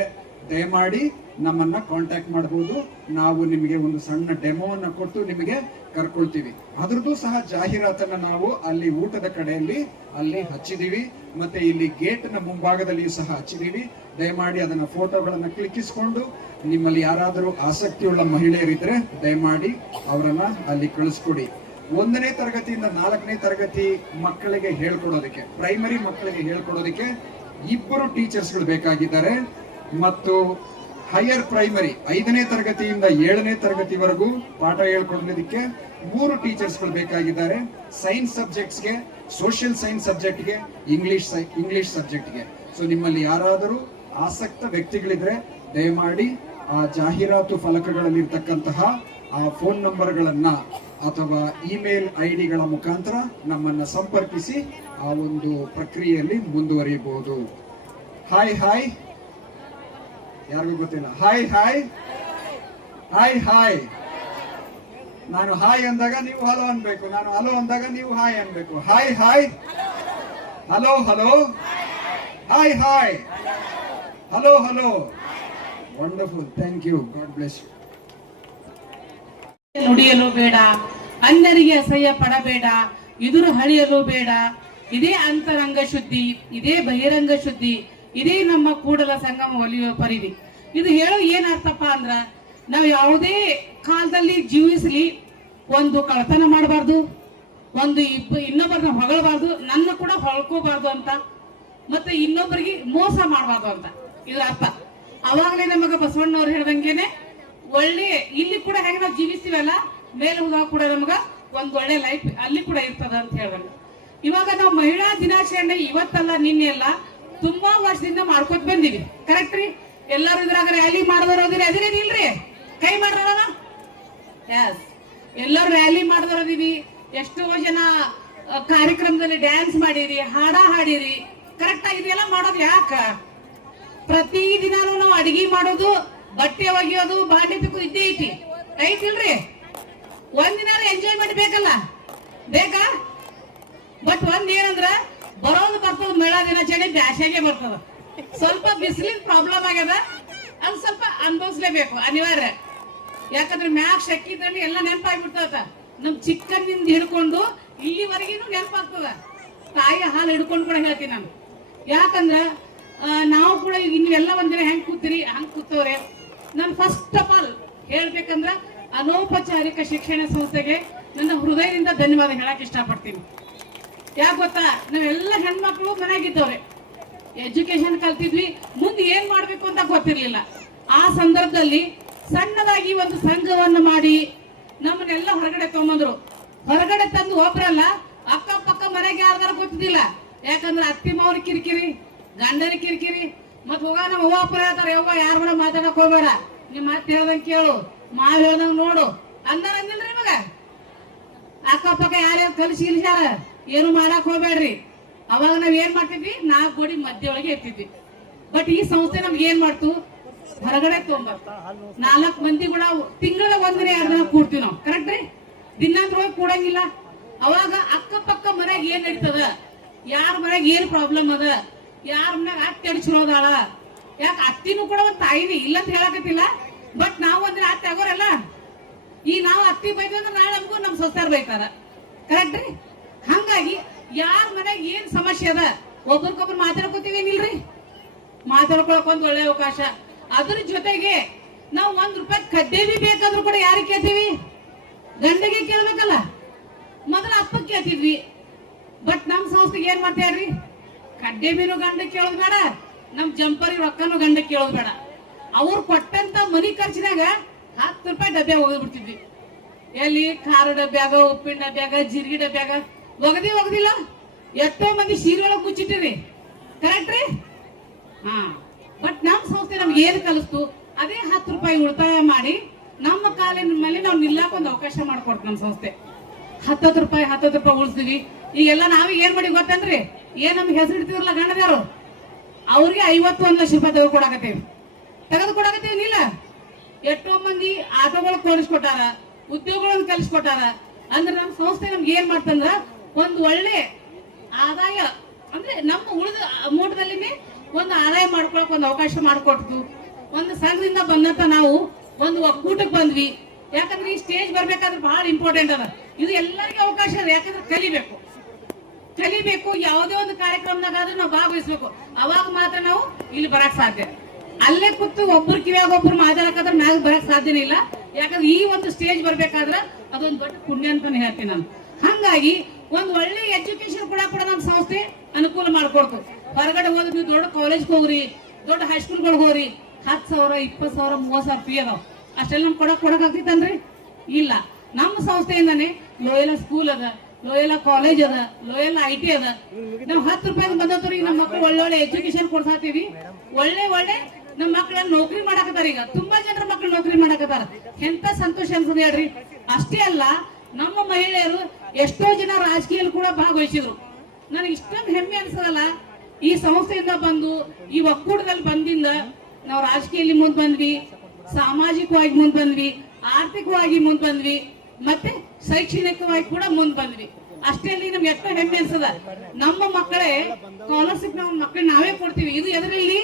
ದಯಮಾಡಿ ನಮ್ಮನ್ನ ಕಾಂಟ್ಯಾಕ್ಟ್ ಮಾಡಬಹುದು. ನಾವು ನಿಮಗೆ ಒಂದು ಸಣ್ಣ ಡೆಮೋವನ್ನ ಕೊಟ್ಟು ನಿಮಗೆ ಕರ್ಕೊಳ್ತೀವಿ. ಅದ್ರದ್ದು ಸಹ ಜಾಹೀರಾತನ್ನ ನಾವು ಅಲ್ಲಿ ಊಟದ ಕಡೆಯಲ್ಲಿ ಅಲ್ಲಿ ಹಚ್ಚಿದೀವಿ, ಮತ್ತೆ ಇಲ್ಲಿ ಗೇಟ್ ನ ಮುಂಭಾಗದಲ್ಲಿಯೂ ಸಹ ಹಚ್ಚಿದೀವಿ. ದಯಮಾಡಿ ಅದನ್ನ ಫೋಟೋಗಳನ್ನ ಕ್ಲಿಕ್ಕಿಸಿಕೊಂಡು ನಿಮ್ಮಲ್ಲಿ ಯಾರಾದರೂ ಆಸಕ್ತಿಯುಳ್ಳ ಮಹಿಳೆಯರಿದ್ರೆ ದಯಮಾಡಿ ಅವರನ್ನ ಅಲ್ಲಿ ಕಳಿಸ್ಕೊಡಿ. 1ನೇ ತರಗತಿಯಿಂದ 4ನೇ ತರಗತಿ ಮಕ್ಕಳಿಗೆ ಹೇಳ್ಕೊಡೋದಕ್ಕೆ, ಪ್ರೈಮರಿ ಮಕ್ಕಳಿಗೆ ಹೇಳ್ಕೊಡೋದಕ್ಕೆ 2 ಟೀಚರ್ಸ್ಗಳು ಬೇಕಾಗಿದ್ದಾರೆ. ಮತ್ತು ಹೈಯರ್ ಪ್ರೈಮರಿ 5ನೇ ತರಗತಿಯಿಂದ 7ನೇ ತರಗತಿವರೆಗೂ ಪಾಠ ಹೇಳ್ಕೊಡೋದಕ್ಕೆ 3 ಟೀಚರ್ಸ್ಗಳು ಬೇಕಾಗಿದ್ದಾರೆ. ಸೈನ್ಸ್ ಸಬ್ಜೆಕ್ಟ್ಸ್ಗೆ, ಸೋಷಿಯಲ್ ಸೈನ್ಸ್ ಸಬ್ಜೆಕ್ಟ್ಗೆ, ಇಂಗ್ಲಿಷ್ ಸಬ್ಜೆಕ್ಟ್ಗೆ. ಸೊ ನಿಮ್ಮಲ್ಲಿ ಯಾರಾದರೂ ಆಸಕ್ತ ವ್ಯಕ್ತಿಗಳಿದ್ರೆ ದಯಮಾಡಿ ಆ ಜಾಹೀರಾತು ಫಲಕಗಳಲ್ಲಿ ಇರ್ತಕ್ಕಂತಹ ಆ ಫೋನ್ ನಂಬರ್ಗಳನ್ನ ಅಥವಾ ಇಮೇಲ್ ಐಡಿಗಳ ಮುಖಾಂತರ ನಮ್ಮನ್ನ ಸಂಪರ್ಕಿಸಿ ಆ ಒಂದು ಪ್ರಕ್ರಿಯೆಯಲ್ಲಿ ಮುಂದುವರಿಯಬಹುದು. ಹಾಯ್ ಹಾಯ್, ಯಾರಿಗೂ ಗೊತ್ತಿಲ್ಲ. Hi hi hi hi. ನಾನು ಹಾಯ್ ಅಂದಾಗ ನೀವು ಹಲೋ ಅನ್ಬೇಕು, ನಾನು ಹಲೋ ಅಂದಾಗ ನೀವು ಹಾಯ್ ಅನ್ಬೇಕು. Hi hi, hello hello, hi hi, hello hello. Wonderful, thank you, God bless you. ನುಡಿಯಲು ಬೇಡ, ಅನ್ಯರಿಗೆ ಅಸಹ್ಯ ಪಡಬೇಡ, ಎದುರು ಹಳಿಯಲು ಬೇಡ. ಇದೇ ಅಂತರಂಗ ಶುದ್ಧಿ, ಇದೇ ಬಹಿರಂಗ ಶುದ್ಧಿ, ಇದೇ ನಮ್ಮ ಕೂಡಲ ಸಂಗಮ ಒಲಿಯುವ ಪರಿಧಿ. ಇದು ಹೇಳೋ ಏನ್ ಅರ್ಥಪ್ಪ ಅಂದ್ರ, ನಾವು ಯಾವುದೇ ಕಾಲದಲ್ಲಿ ಜೀವಿಸಲಿ ಒಂದು ಕಳತನ ಮಾಡಬಾರ್ದು, ಒಂದು ಇನ್ನೊಬ್ಬರನ್ನ ಹೊಗಳಬಾರ್ದು, ನನ್ನ ಕೂಡ ಹೊಳ್ಕೋಬಾರ್ದು ಅಂತ, ಮತ್ತೆ ಇನ್ನೊಬ್ಬರಿಗೆ ಮೋಸ ಮಾಡಬಾರ್ದು ಅಂತ ಇದ್ರ ಅರ್ಥ. ಅವಾಗಲೇ ನಮಗ ಬಸವಣ್ಣವ್ರು ಹೇಳ್ದಂಗೆನೆ ಒಳ್ಳೆ ಇಲ್ಲಿ ಕೂಡ ಹೆಂಗ ನಾವು ಜೀವಿಸ್ತೀವಲ್ಲ, ಮೇಲೆ ಹೋದಾಗ ಕೂಡ ನಮಗ ಒಂದ್ ಒಳ್ಳೆ ಲೈಫ್ ಅಲ್ಲಿ ಕೂಡ ಇರ್ತದ ಅಂತ ಹೇಳ್ದಂಗ. ಇವಾಗ ನಾವು ಮಹಿಳಾ ದಿನಾಚರಣೆ ಇವತ್ತಲ್ಲ ನಿನ್ನೆ ಅಲ್ಲ, ತುಂಬಾ ವರ್ಷದಿಂದ ಮಾಡ್ಕೊತ ಬಂದಿವಿ. ಕರೆಕ್ಟ್ ರೀ? ಎಲ್ಲಾರು ಇದ್ರಾಗ ರ್ಯಾಲಿ ಮಾಡಿದವರು ಅದಿರೇನಿಲ್ರಿ? ಕೈ ಮಾಡ್ರಣ. ಎಸ್, ಎಲ್ಲರೂ ರ್ಯಾಲಿ ಮಾಡಿದವರದೀವಿ. ಎಷ್ಟೋ ಜನ ಕಾರ್ಯಕ್ರಮದಲ್ಲಿ ಡ್ಯಾನ್ಸ್ ಮಾಡಿರಿ, ಹಾಡ ಹಾಡಿರಿ. ಕರೆಕ್ಟ್ ಆಗಿದೆಯಲ್ಲ ಮಾಡೋದು. ಯಾಕ ಪ್ರತಿ ದಿನಾನು ನಾವು ಅಡಿಗೆ ಮಾಡೋದು, ಬಟ್ಟೆ ಒಗೆಯೋದು, ಬಾಂಡೆ ತಿಕ್ಕೋದು ಇದ್ದೇ ಐತಿಲ್ರಿ? ಒಂದಿನ ಎಂಜಾಯ್ಮೆಂಟ್ ಬೇಕಲ್ಲ, ಬೇಕಾ? ಬಟ್ ಒಂದ್ ಏನಂದ್ರ ಬರೋದು ಬರ್ತದ ಮಹಿಳಾ ದಿನಾಚರಣೆ ಬ್ಯಾಸ್ಯಾಗೆ ಬರ್ತದ. ಸ್ವಲ್ಪ ಬಿಸಿಲಿನ ಪ್ರಾಬ್ಲಮ್ ಆಗ್ಯದ, ಅದು ಸ್ವಲ್ಪ ಅನುಭವಿಸ್ಲೇಬೇಕು, ಅನಿವಾರ್ಯ. ಯಾಕಂದ್ರೆ ಮ್ಯಾಕ್ ಶಕ್ಕಿದ್ರಲ್ಲಿ ಎಲ್ಲ ನೆನಪಾಗ್ಬಿಡ್ತದ. ನಮ್ ಚಿಕ್ಕಂದಿಂದ ಹಿಡ್ಕೊಂಡು ಇಲ್ಲಿವರೆಗಿನೂ ನೆನಪಾಗ್ತದ. ತಾಯಿ ಹಾಲು ಹಿಡ್ಕೊಂಡು ಕೂಡ ಹೇಳ್ತೀನಿ ನಾನು. ಯಾಕಂದ್ರ ನಾವು ಕೂಡ ಈಗ ನೀವೆಲ್ಲ ಒಂದಿನ ಹೆಂಗ್ ಕೂತೀರಿ ಹಂಗ್ ಕೂತವ್ರೆ. ನಾನು ಫಸ್ಟ್ ಆಫ್ ಆಲ್ ಹೇಳ್ಬೇಕಂದ್ರ ಅನೌಪಚಾರಿಕ ಶಿಕ್ಷಣ ಸಂಸ್ಥೆಗೆ ನನ್ನ ಹೃದಯದಿಂದ ಧನ್ಯವಾದ ಹೇಳಕ್ ಇಷ್ಟಪಡ್ತೀನಿ. ಯಾಕೆ ಗೊತ್ತಾ, ನಾವೆಲ್ಲ ಹೆಣ್ಮಕ್ಳು ಮನೆಯಾಗಿದ್ದವ್ರೆ, ಎಜುಕೇಶನ್ ಕಲ್ತಿದ್ವಿ, ಮುಂದೆ ಏನ್ ಮಾಡ್ಬೇಕು ಅಂತ ಗೊತ್ತಿರ್ಲಿಲ್ಲ. ಆ ಸಂದರ್ಭದಲ್ಲಿ ಸಣ್ಣದಾಗಿ ಒಂದು ಸಂಘವನ್ನು ಮಾಡಿ ನಮ್ಮನ್ನೆಲ್ಲ ಹೊರಗಡೆ ತಗೊಂಬಂದ್ರು. ಹೊರಗಡೆ ತಂದು ಒಬ್ರಲ್ಲ, ಅಕ್ಕಪಕ್ಕ ಮನೆಗೆ ಯಾರ್ದಾರ ಗೊತ್ತಿದ್ದಿಲ್ಲ. ಯಾಕಂದ್ರೆ ಅತ್ತಿ ಮಾವ್ರ ಕಿರಿಕಿರಿ, ಗಂಡನ ಕಿರಿಕಿರಿ, ಮತ್ ಹೋಗ ನಮ್ಮ ಅವ್ವ ಅಪ್ಪರ ಹೇಳ್ತಾರೆ, ಯವ್ವ ಯಾರ ಕೂಡ ಮಾತಾಡಕ್ ಹೋಗ್ಬೇಡ, ನಿಮ್ ಮಾತು ಹೇಳ್ದಂಗ್ ಕೇಳು, ಮಾವ್ ಹೇಳ್ದಂಗ್ ನೋಡು ಅಂದಿಲ್ರಿ ಮಗ. ಅಕ್ಕಪಕ್ಕ ಯಾರ್ಯಾರು ಕಲಿಸಿ ಇಲ್ಸ್ಯಾರ, ಏನು ಮಾಡಕ್ ಹೋಗ್ಬೇಡ್ರಿ. ಅವಾಗ ನಾವ್ ಏನ್ ಮಾಡ್ತಿದ್ವಿ, 4 ಗೋಡಿ ಮಧ್ಯ ಒಳಗೆ ಇರ್ತಿದ್ವಿ. ಬಟ್ ಈ ಸಂಸ್ಥೆ ನಮ್ಗೆ ಏನ್ ಮಾಡ್ತು, ಹೊರಗಡೆ ತೊಗೊಂಬರ್ತ 4 ಮಂದಿ ಕೂಡ ತಿಂಗಳ 1 ದಿನ 2 ದಿನ ಕೂಡ್ತೀವಿ ನಾವು. ಕರೆಕ್ಟ್ ರೀ? ದಿನಾಂತರ ಹೋಗಿ ಕೂಡಂಗಿಲ್ಲ. ಅವಾಗ ಅಕ್ಕಪಕ್ಕ ಮನ್ಯಾಗ ಏನ್ ನಡೀತದ, ಯಾರ ಮನ್ಯಾಗ ಏನ್ ಪ್ರಾಬ್ಲಮ್ ಅದ, ಯಾರ ಮನ್ಯಾಗ ಅತ್ತಿ ಅಡಿಸಿರೋದಾಳ. ಯಾಕೆ ಅತ್ತಿನೂ ಕೂಡ ಒಂದ್ ತಾಯಿನಿ ಇಲ್ಲ ಅಂತ ಹೇಳಕತ್ತಿಲ್ಲ. ಬಟ್ ನಾವು ಒಂದಿನ ಅತ್ತಿ ಆಗೋರಲ್ಲ, ಈ ನಾವು ಅತ್ತಿ ಬೈದ್ವಿ ಅಂದ್ರೆ ನಾಳೆ ನಮಗೂ ನಮ್ ಸೊಸಾರ್ ಬೈತಾರ. ಕರೆಕ್ಟ್ ರೀ? ಹಂಗಾಗಿ ಯಾರ ಮನ್ಯಾಗ ಏನ್ ಸಮಸ್ಯೆ ಅದ ಒಬ್ರಿಗೊಬ್ರು ಮಾತಾಡ್ಕೋತೀವೇನಿಲ್ರಿ? ಮಾತಾಡ್ಕೊಳಕ್ ಒಂದ್ ಒಳ್ಳೆ ಅವಕಾಶ. ಅದ್ರ ಜೊತೆಗೆ ನಾವು 1 ರೂಪಾಯಿ ಕಡ್ಡೇಬಿ ಬೇಕಾದ್ರೂ ಕೂಡ ಯಾರಿಗೆ ಕೇಳ್ತೀವಿ? ಗಂಡಗೆ ಕೇಳ್ಬೇಕಲ್ಲ. ಮೊದಲ ಅಪ್ಪಕ್ಕೆ ಕೇಳ್ತಿದ್ವಿ. ಬಟ್ ನಮ್ ಸಂಸ್ಥೆಗೆ ಏನ್ ಮಾಡ್ತೇವ್ರಿ, ಕಡ್ಡೇಬಿನೂ ಗಂಡ ಕೇಳೋದ್ ಬೇಡ, ನಮ್ ಜಂಪರಿ ರೊಕ್ಕನು ಗಂಡ ಕೇಳೋದ್ ಬೇಡ. ಅವ್ರು ಕೊಟ್ಟಂತ ಮನಿ ಖರ್ಚಿನಾಗ 10 ರೂಪಾಯಿ ಡಬ್ಬೆ ಹೋಗ್ಬಿಡ್ತಿದ್ವಿ. ಎಲ್ಲಿ ಖಾರ ಡಬ್ಬ್ಯಾಗ, ಉಪ್ಪಿನ ಡಬ್ಬ್ಯಾಗ, ಜೀರಿಗೆ ಡಬ್ಬ್ಯಾಗ ಒಗದಿಲ್ಲ. ಎಷ್ಟೋ ಮಂದಿ ಸೀರೆ ಒಳಗೆ ಮುಚ್ಚಿಟ್ಟಿರಿ. ಕರೆಕ್ಟ್ ರೀ? ಹಾ. ಬಟ್ ನಮ್ ಸಂಸ್ಥೆ ನಮ್ಗೆ ಏನ್ ಕಲಿಸ್ತು, ಅದೇ 10 ರೂಪಾಯಿ ಉಳಿತಾಯ ಮಾಡಿ ನಮ್ಮ ಕಾಲಿನ ಮೇಲೆ ನಾವು ನಿಲ್ಲಾಕ ಒಂದು ಅವಕಾಶ ಮಾಡ್ಕೊಡ್ತು ನಮ್ ಸಂಸ್ಥೆ. 10 ರೂಪಾಯಿ ಉಳಿಸ್ತೀವಿ. ಈಗೆಲ್ಲ ನಾವೀಗ ಏನ್ ಮಾಡಿ ಗೊತ್ತಂದ್ರಿ, ಏನ್ ನಮ್ಗೆ ಹೆಸರು ಇಡ್ತಿದ್ರಲ್ಲ ಗಂಡದಾರು, ಅವ್ರಿಗೆ 51 ಲಕ್ಷ ರೂಪಾಯಿ ತೆಗೆದುಕೊಡಕತ್ತೀವಿ ಇಲ್ಲ. ಎಷ್ಟೋ ಮಂದಿ ಆಟೋಗಳು ಕೊಡಿಸ್ಕೊಟ್ಟಾರ, ಉದ್ಯೋಗಗಳನ್ನು ಕಲಿಸ್ಕೊಟ್ಟಾರ. ಅಂದ್ರೆ ನಮ್ಮ ಸಂಸ್ಥೆ ನಮ್ಗೆ ಏನ್ ಮಾಡ್ತಂದ್ರ ಒಂದು ಒಳ್ಳೆ ಆದಾಯ, ಅಂದ್ರೆ ನಮ್ಮ ಉಳಿದ ಅಮೌಂಟ್ದಲ್ಲಿನೇ ಒಂದು ಆದಾಯ ಮಾಡ್ಕೊಳಕ್ ಒಂದು ಅವಕಾಶ ಮಾಡಿಕೊಡ್ತು. ಒಂದು ಸಂಘದಿಂದ ಬಂದಂತ ನಾವು ಒಂದು ಒಕ್ಕೂಟಕ್ಕೆ ಬಂದ್ವಿ. ಯಾಕಂದ್ರೆ ಈ ಸ್ಟೇಜ್ ಬರ್ಬೇಕಾದ್ರೆ ಬಹಳ ಇಂಪಾರ್ಟೆಂಟ್ ಅದ. ಇದು ಎಲ್ಲರಿಗೂ ಅವಕಾಶ ಅದ. ಯಾಕಂದ್ರೆ ಕಲಿಬೇಕು. ಯಾವುದೇ ಒಂದು ಕಾರ್ಯಕ್ರಮದಾಗಾದ್ರೂ ನಾವು ಭಾಗವಹಿಸ್ಬೇಕು. ಅವಾಗ ಮಾತ್ರ ನಾವು ಇಲ್ಲಿ ಬರಕ್ ಸಾಧ್ಯ. ಅಲ್ಲೇ ಕೂತು ಒಬ್ಬರು ಕಿವಿಯಾಗ ಒಬ್ರು ಮಾತಾಡಕಾದ್ರೆ ಮ್ಯಾಗ ಬರಕ್ ಸಾಧ್ಯನೇ ಇಲ್ಲ. ಯಾಕಂದ್ರೆ ಈ ಒಂದು ಸ್ಟೇಜ್ ಬರ್ಬೇಕಾದ್ರ ಅದೊಂದು ದೊಡ್ಡ ಪುಣ್ಯ ಅಂತಾನೆ ಹೇಳ್ತೀನಿ ನಾನು. ಹಂಗಾಗಿ ಒಂದ್ ಒಳ್ಳೆ ಎಜುಕೇಶನ್ ಕೂಡ ನಮ್ಮ ಸಂಸ್ಥೆ ಅನುಕೂಲ ಮಾಡ್ಕೊಡ್ತು. ಹೊರಗಡೆ ಹೋದ್ರೆ ನೀವು ದೊಡ್ಡ ಕಾಲೇಜ್ಗೆ ಹೋಗ್ರಿ, ದೊಡ್ಡ ಹೈಸ್ಕೂಲ್ಗಳಿಗೆ ಹೋಗ್ರಿ, 10,000 20,000 30,000 ಫೀ ಅದಾವ. ಅಷ್ಟೆಲ್ಲ ನಮ್ ಕೊಡಕ್ ಆಗ್ತಿತ್ತನ್ರಿ? ಇಲ್ಲ. ನಮ್ಮ ಸಂಸ್ಥೆಯಿಂದಾನೆ ಲೋಯಲ ಸ್ಕೂಲ್ ಅದ, ಲೋಯಲ ಕಾಲೇಜ್ ಅದ, ಲೋಯಲ IT ಅದ. ನಾವು 10 ರೂಪಾಯಿ ಬಂದವ್ರಿ ನಮ್ಮ ಮಕ್ಕಳು ಒಳ್ಳೆ ಎಜುಕೇಶನ್ ಕೊಡ್ಸಾತೀವಿ. ಒಳ್ಳೆ ನಮ್ಮ ಮಕ್ಕಳನ್ನ ನೌಕರಿ ಮಾಡಕತ್ತಾರ. ಈಗ ತುಂಬಾ ಜನರ ಮಕ್ಕಳು ನೌಕರಿ ಮಾಡಕತ್ತಾರ. ಎಂತ ಸಂತೋಷ ಅನ್ಸದೆ ಹೇಳ್ರಿ. ಅಷ್ಟೇ ಅಲ್ಲ, ನಮ್ಮ ಮಹಿಳೆಯರು ಎಷ್ಟೋ ಜನ ರಾಜಕೀಯಲ್ಲಿ ಕೂಡ ಭಾಗವಹಿಸಿದ್ರು. ನನಗೆ ಇಷ್ಟೊಂದು ಹೆಮ್ಮೆ ಅನ್ಸದಲ್ಲ, ಈ ಸಂಸ್ಥೆಯಿಂದ ಬಂದು ಈ ಒಕ್ಕೂಟದಲ್ಲಿ ಬಂದಿಂದ ನಾವು ರಾಜಕೀಯದಲ್ಲಿ ಮುಂದ್ ಬಂದ್ವಿ, ಸಾಮಾಜಿಕವಾಗಿ ಮುಂದ್ ಬಂದ್ವಿ, ಆರ್ಥಿಕವಾಗಿ ಮುಂದ್ ಬಂದ್ವಿ, ಮತ್ತೆ ಶೈಕ್ಷಣಿಕವಾಗಿ ಕೂಡ ಮುಂದ್ ಬಂದ್ವಿ. ಅಷ್ಟೇ ಅಲ್ಲಿ ನಮ್ಗೆ ಎಷ್ಟೋ ಹೆಮ್ಮೆ ಅನ್ಸದ. ನಮ್ಮ ಮಕ್ಕಳೇ ಸ್ಕಾಲರ್ಶಿಪ್ ನಮ್ಮ ಮಕ್ಕಳು ನಾವೇ ಕೊಡ್ತೀವಿ. ಇದು ಎದರಲ್ಲಿ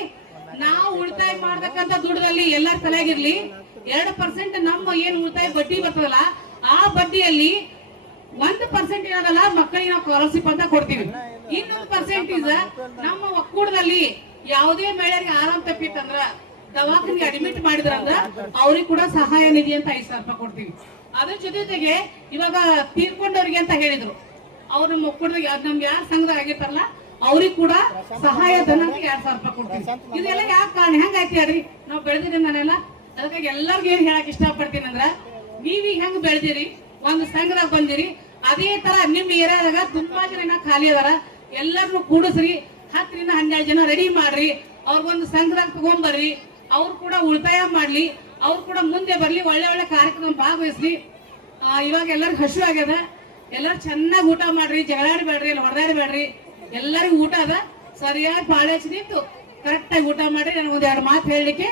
ನಾವು ಉಳಿತಾಯ ಮಾಡ್ತಕ್ಕಂಥ ದುಡ್ಡಲ್ಲಿ ಎಲ್ಲರ ತಲೆಯಾಗಿರ್ಲಿ 2% ನಮ್ಮ ಏನು ಉಳಿತಾಯ ಬಡ್ಡಿ ಬರ್ತದಲ್ಲ, ಆ ಬಡ್ಡಿಯಲ್ಲಿ 1% ಏನದಲ್ಲ ಮಕ್ಕಳಿಗೆ ನಾವು ಸ್ಕಾಲರ್ಶಿಪ್ ಅಂತ ಕೊಡ್ತೀವಿ. ಇನ್ನೊಂದು ಪರ್ಸೆಂಟೇಜ್ ನಮ್ಮ ಒಕ್ಕೂಟದಲ್ಲಿ ಯಾವುದೇ ಮಹಿಳೆಯರಿಗೆ ಆರಾಮ್ ತಪ್ಪಿತ್ತಂದ್ರ, ದವಾಖಾನಿಗೆ ಅಡ್ಮಿಟ್ ಮಾಡಿದ್ರಂದ್ರ ಅವ್ರಿಗೆ ಕೂಡ ಸಹಾಯ ನಿಧಿ ಅಂತ 5,000 ರೂಪಾಯಿ ಕೊಡ್ತೀವಿ. ಅದ್ರ ಜೊತೆಗೆ ಇವಾಗ ತೀರ್ಕೊಂಡವ್ರಿಗೆ ಅಂತ ಹೇಳಿದ್ರು, ಅವ್ರ ನಮ್ಮ ಒಕ್ಕೂಟದಾಗ ನಮ್ಗೆ ಯಾರು ಸಂಘದಾಗ ಆಗಿರ್ತಾರಲ್ಲ ಅವ್ರಿಗೆ ಕೂಡ ಸಹಾಯ ಧನ ಅಂತ 2,000 ರೂಪಾಯಿ ಕೊಡ್ತೀವಿ. ಇದೆಲ್ಲ ಯಾಕೆ ಕಾರಣ ಹೆಂಗಾಯ್ತು ಹೇಳ್ರಿ? ನಾವು ಬೆಳೆದಿದ್ದೀನಿ ನಾನೆಲ್ಲ. ಅದಕ್ಕಾಗಿ ಎಲ್ಲರಿಗೂ ಏನ್ ಹೇಳಕ್ ಇಷ್ಟಪಡ್ತೀನಿ ಅಂದ್ರ, ನೀವೀಗ ಹೆಂಗ್ ಬೆಳೆದಿರಿ, ಒಂದು ಸಂಘದಾಗ ಬಂದಿರಿ, ಅದೇ ತರ ನಿಮ್ ಏರಿಯಾದಾಗ ತುಂಬಾ ಜನ ಖಾಲಿ ಅದಾರ. ಎಲ್ಲರನ್ನು ಕೂಡಿಸ್ರಿ, 10 ರಿಂದ 12 ಜನ ರೆಡಿ ಮಾಡ್ರಿ, ಅವ್ರಿಗೊಂದು ಸಂಘದಾಗ ತಗೊಂಡ್ಬರ್ರಿ, ಅವ್ರು ಕೂಡ ಉಳಿತಾಯ ಮಾಡ್ಲಿ, ಅವ್ರು ಕೂಡ ಮುಂದೆ ಬರ್ಲಿ, ಒಳ್ಳೆ ಕಾರ್ಯಕ್ರಮ ಭಾಗವಹಿಸ್ಲಿ. ಇವಾಗ ಎಲ್ಲರಿಗೂ ಹಸು ಆಗ್ಯದ, ಎಲ್ಲರೂ ಚೆನ್ನಾಗಿ ಊಟ ಮಾಡ್ರಿ, ಜಗಳಾಡಬೇಡ್ರಿ, ಎಲ್ಲ ಹೊಡೆದಾಡಬೇಡ್ರಿ. ಎಲ್ಲರಿಗೂ ಊಟ ಅದ, ಸರಿಯಾಗಿ ಬಾಳೆ ಹಚ್ಚಿ ನಿಂತು ಕರೆಕ್ಟಾಗಿ ಊಟ ಮಾಡ್ರಿ. ನನಗೊಂದು 2 ಮಾತು ಹೇಳಲಿಕ್ಕೆ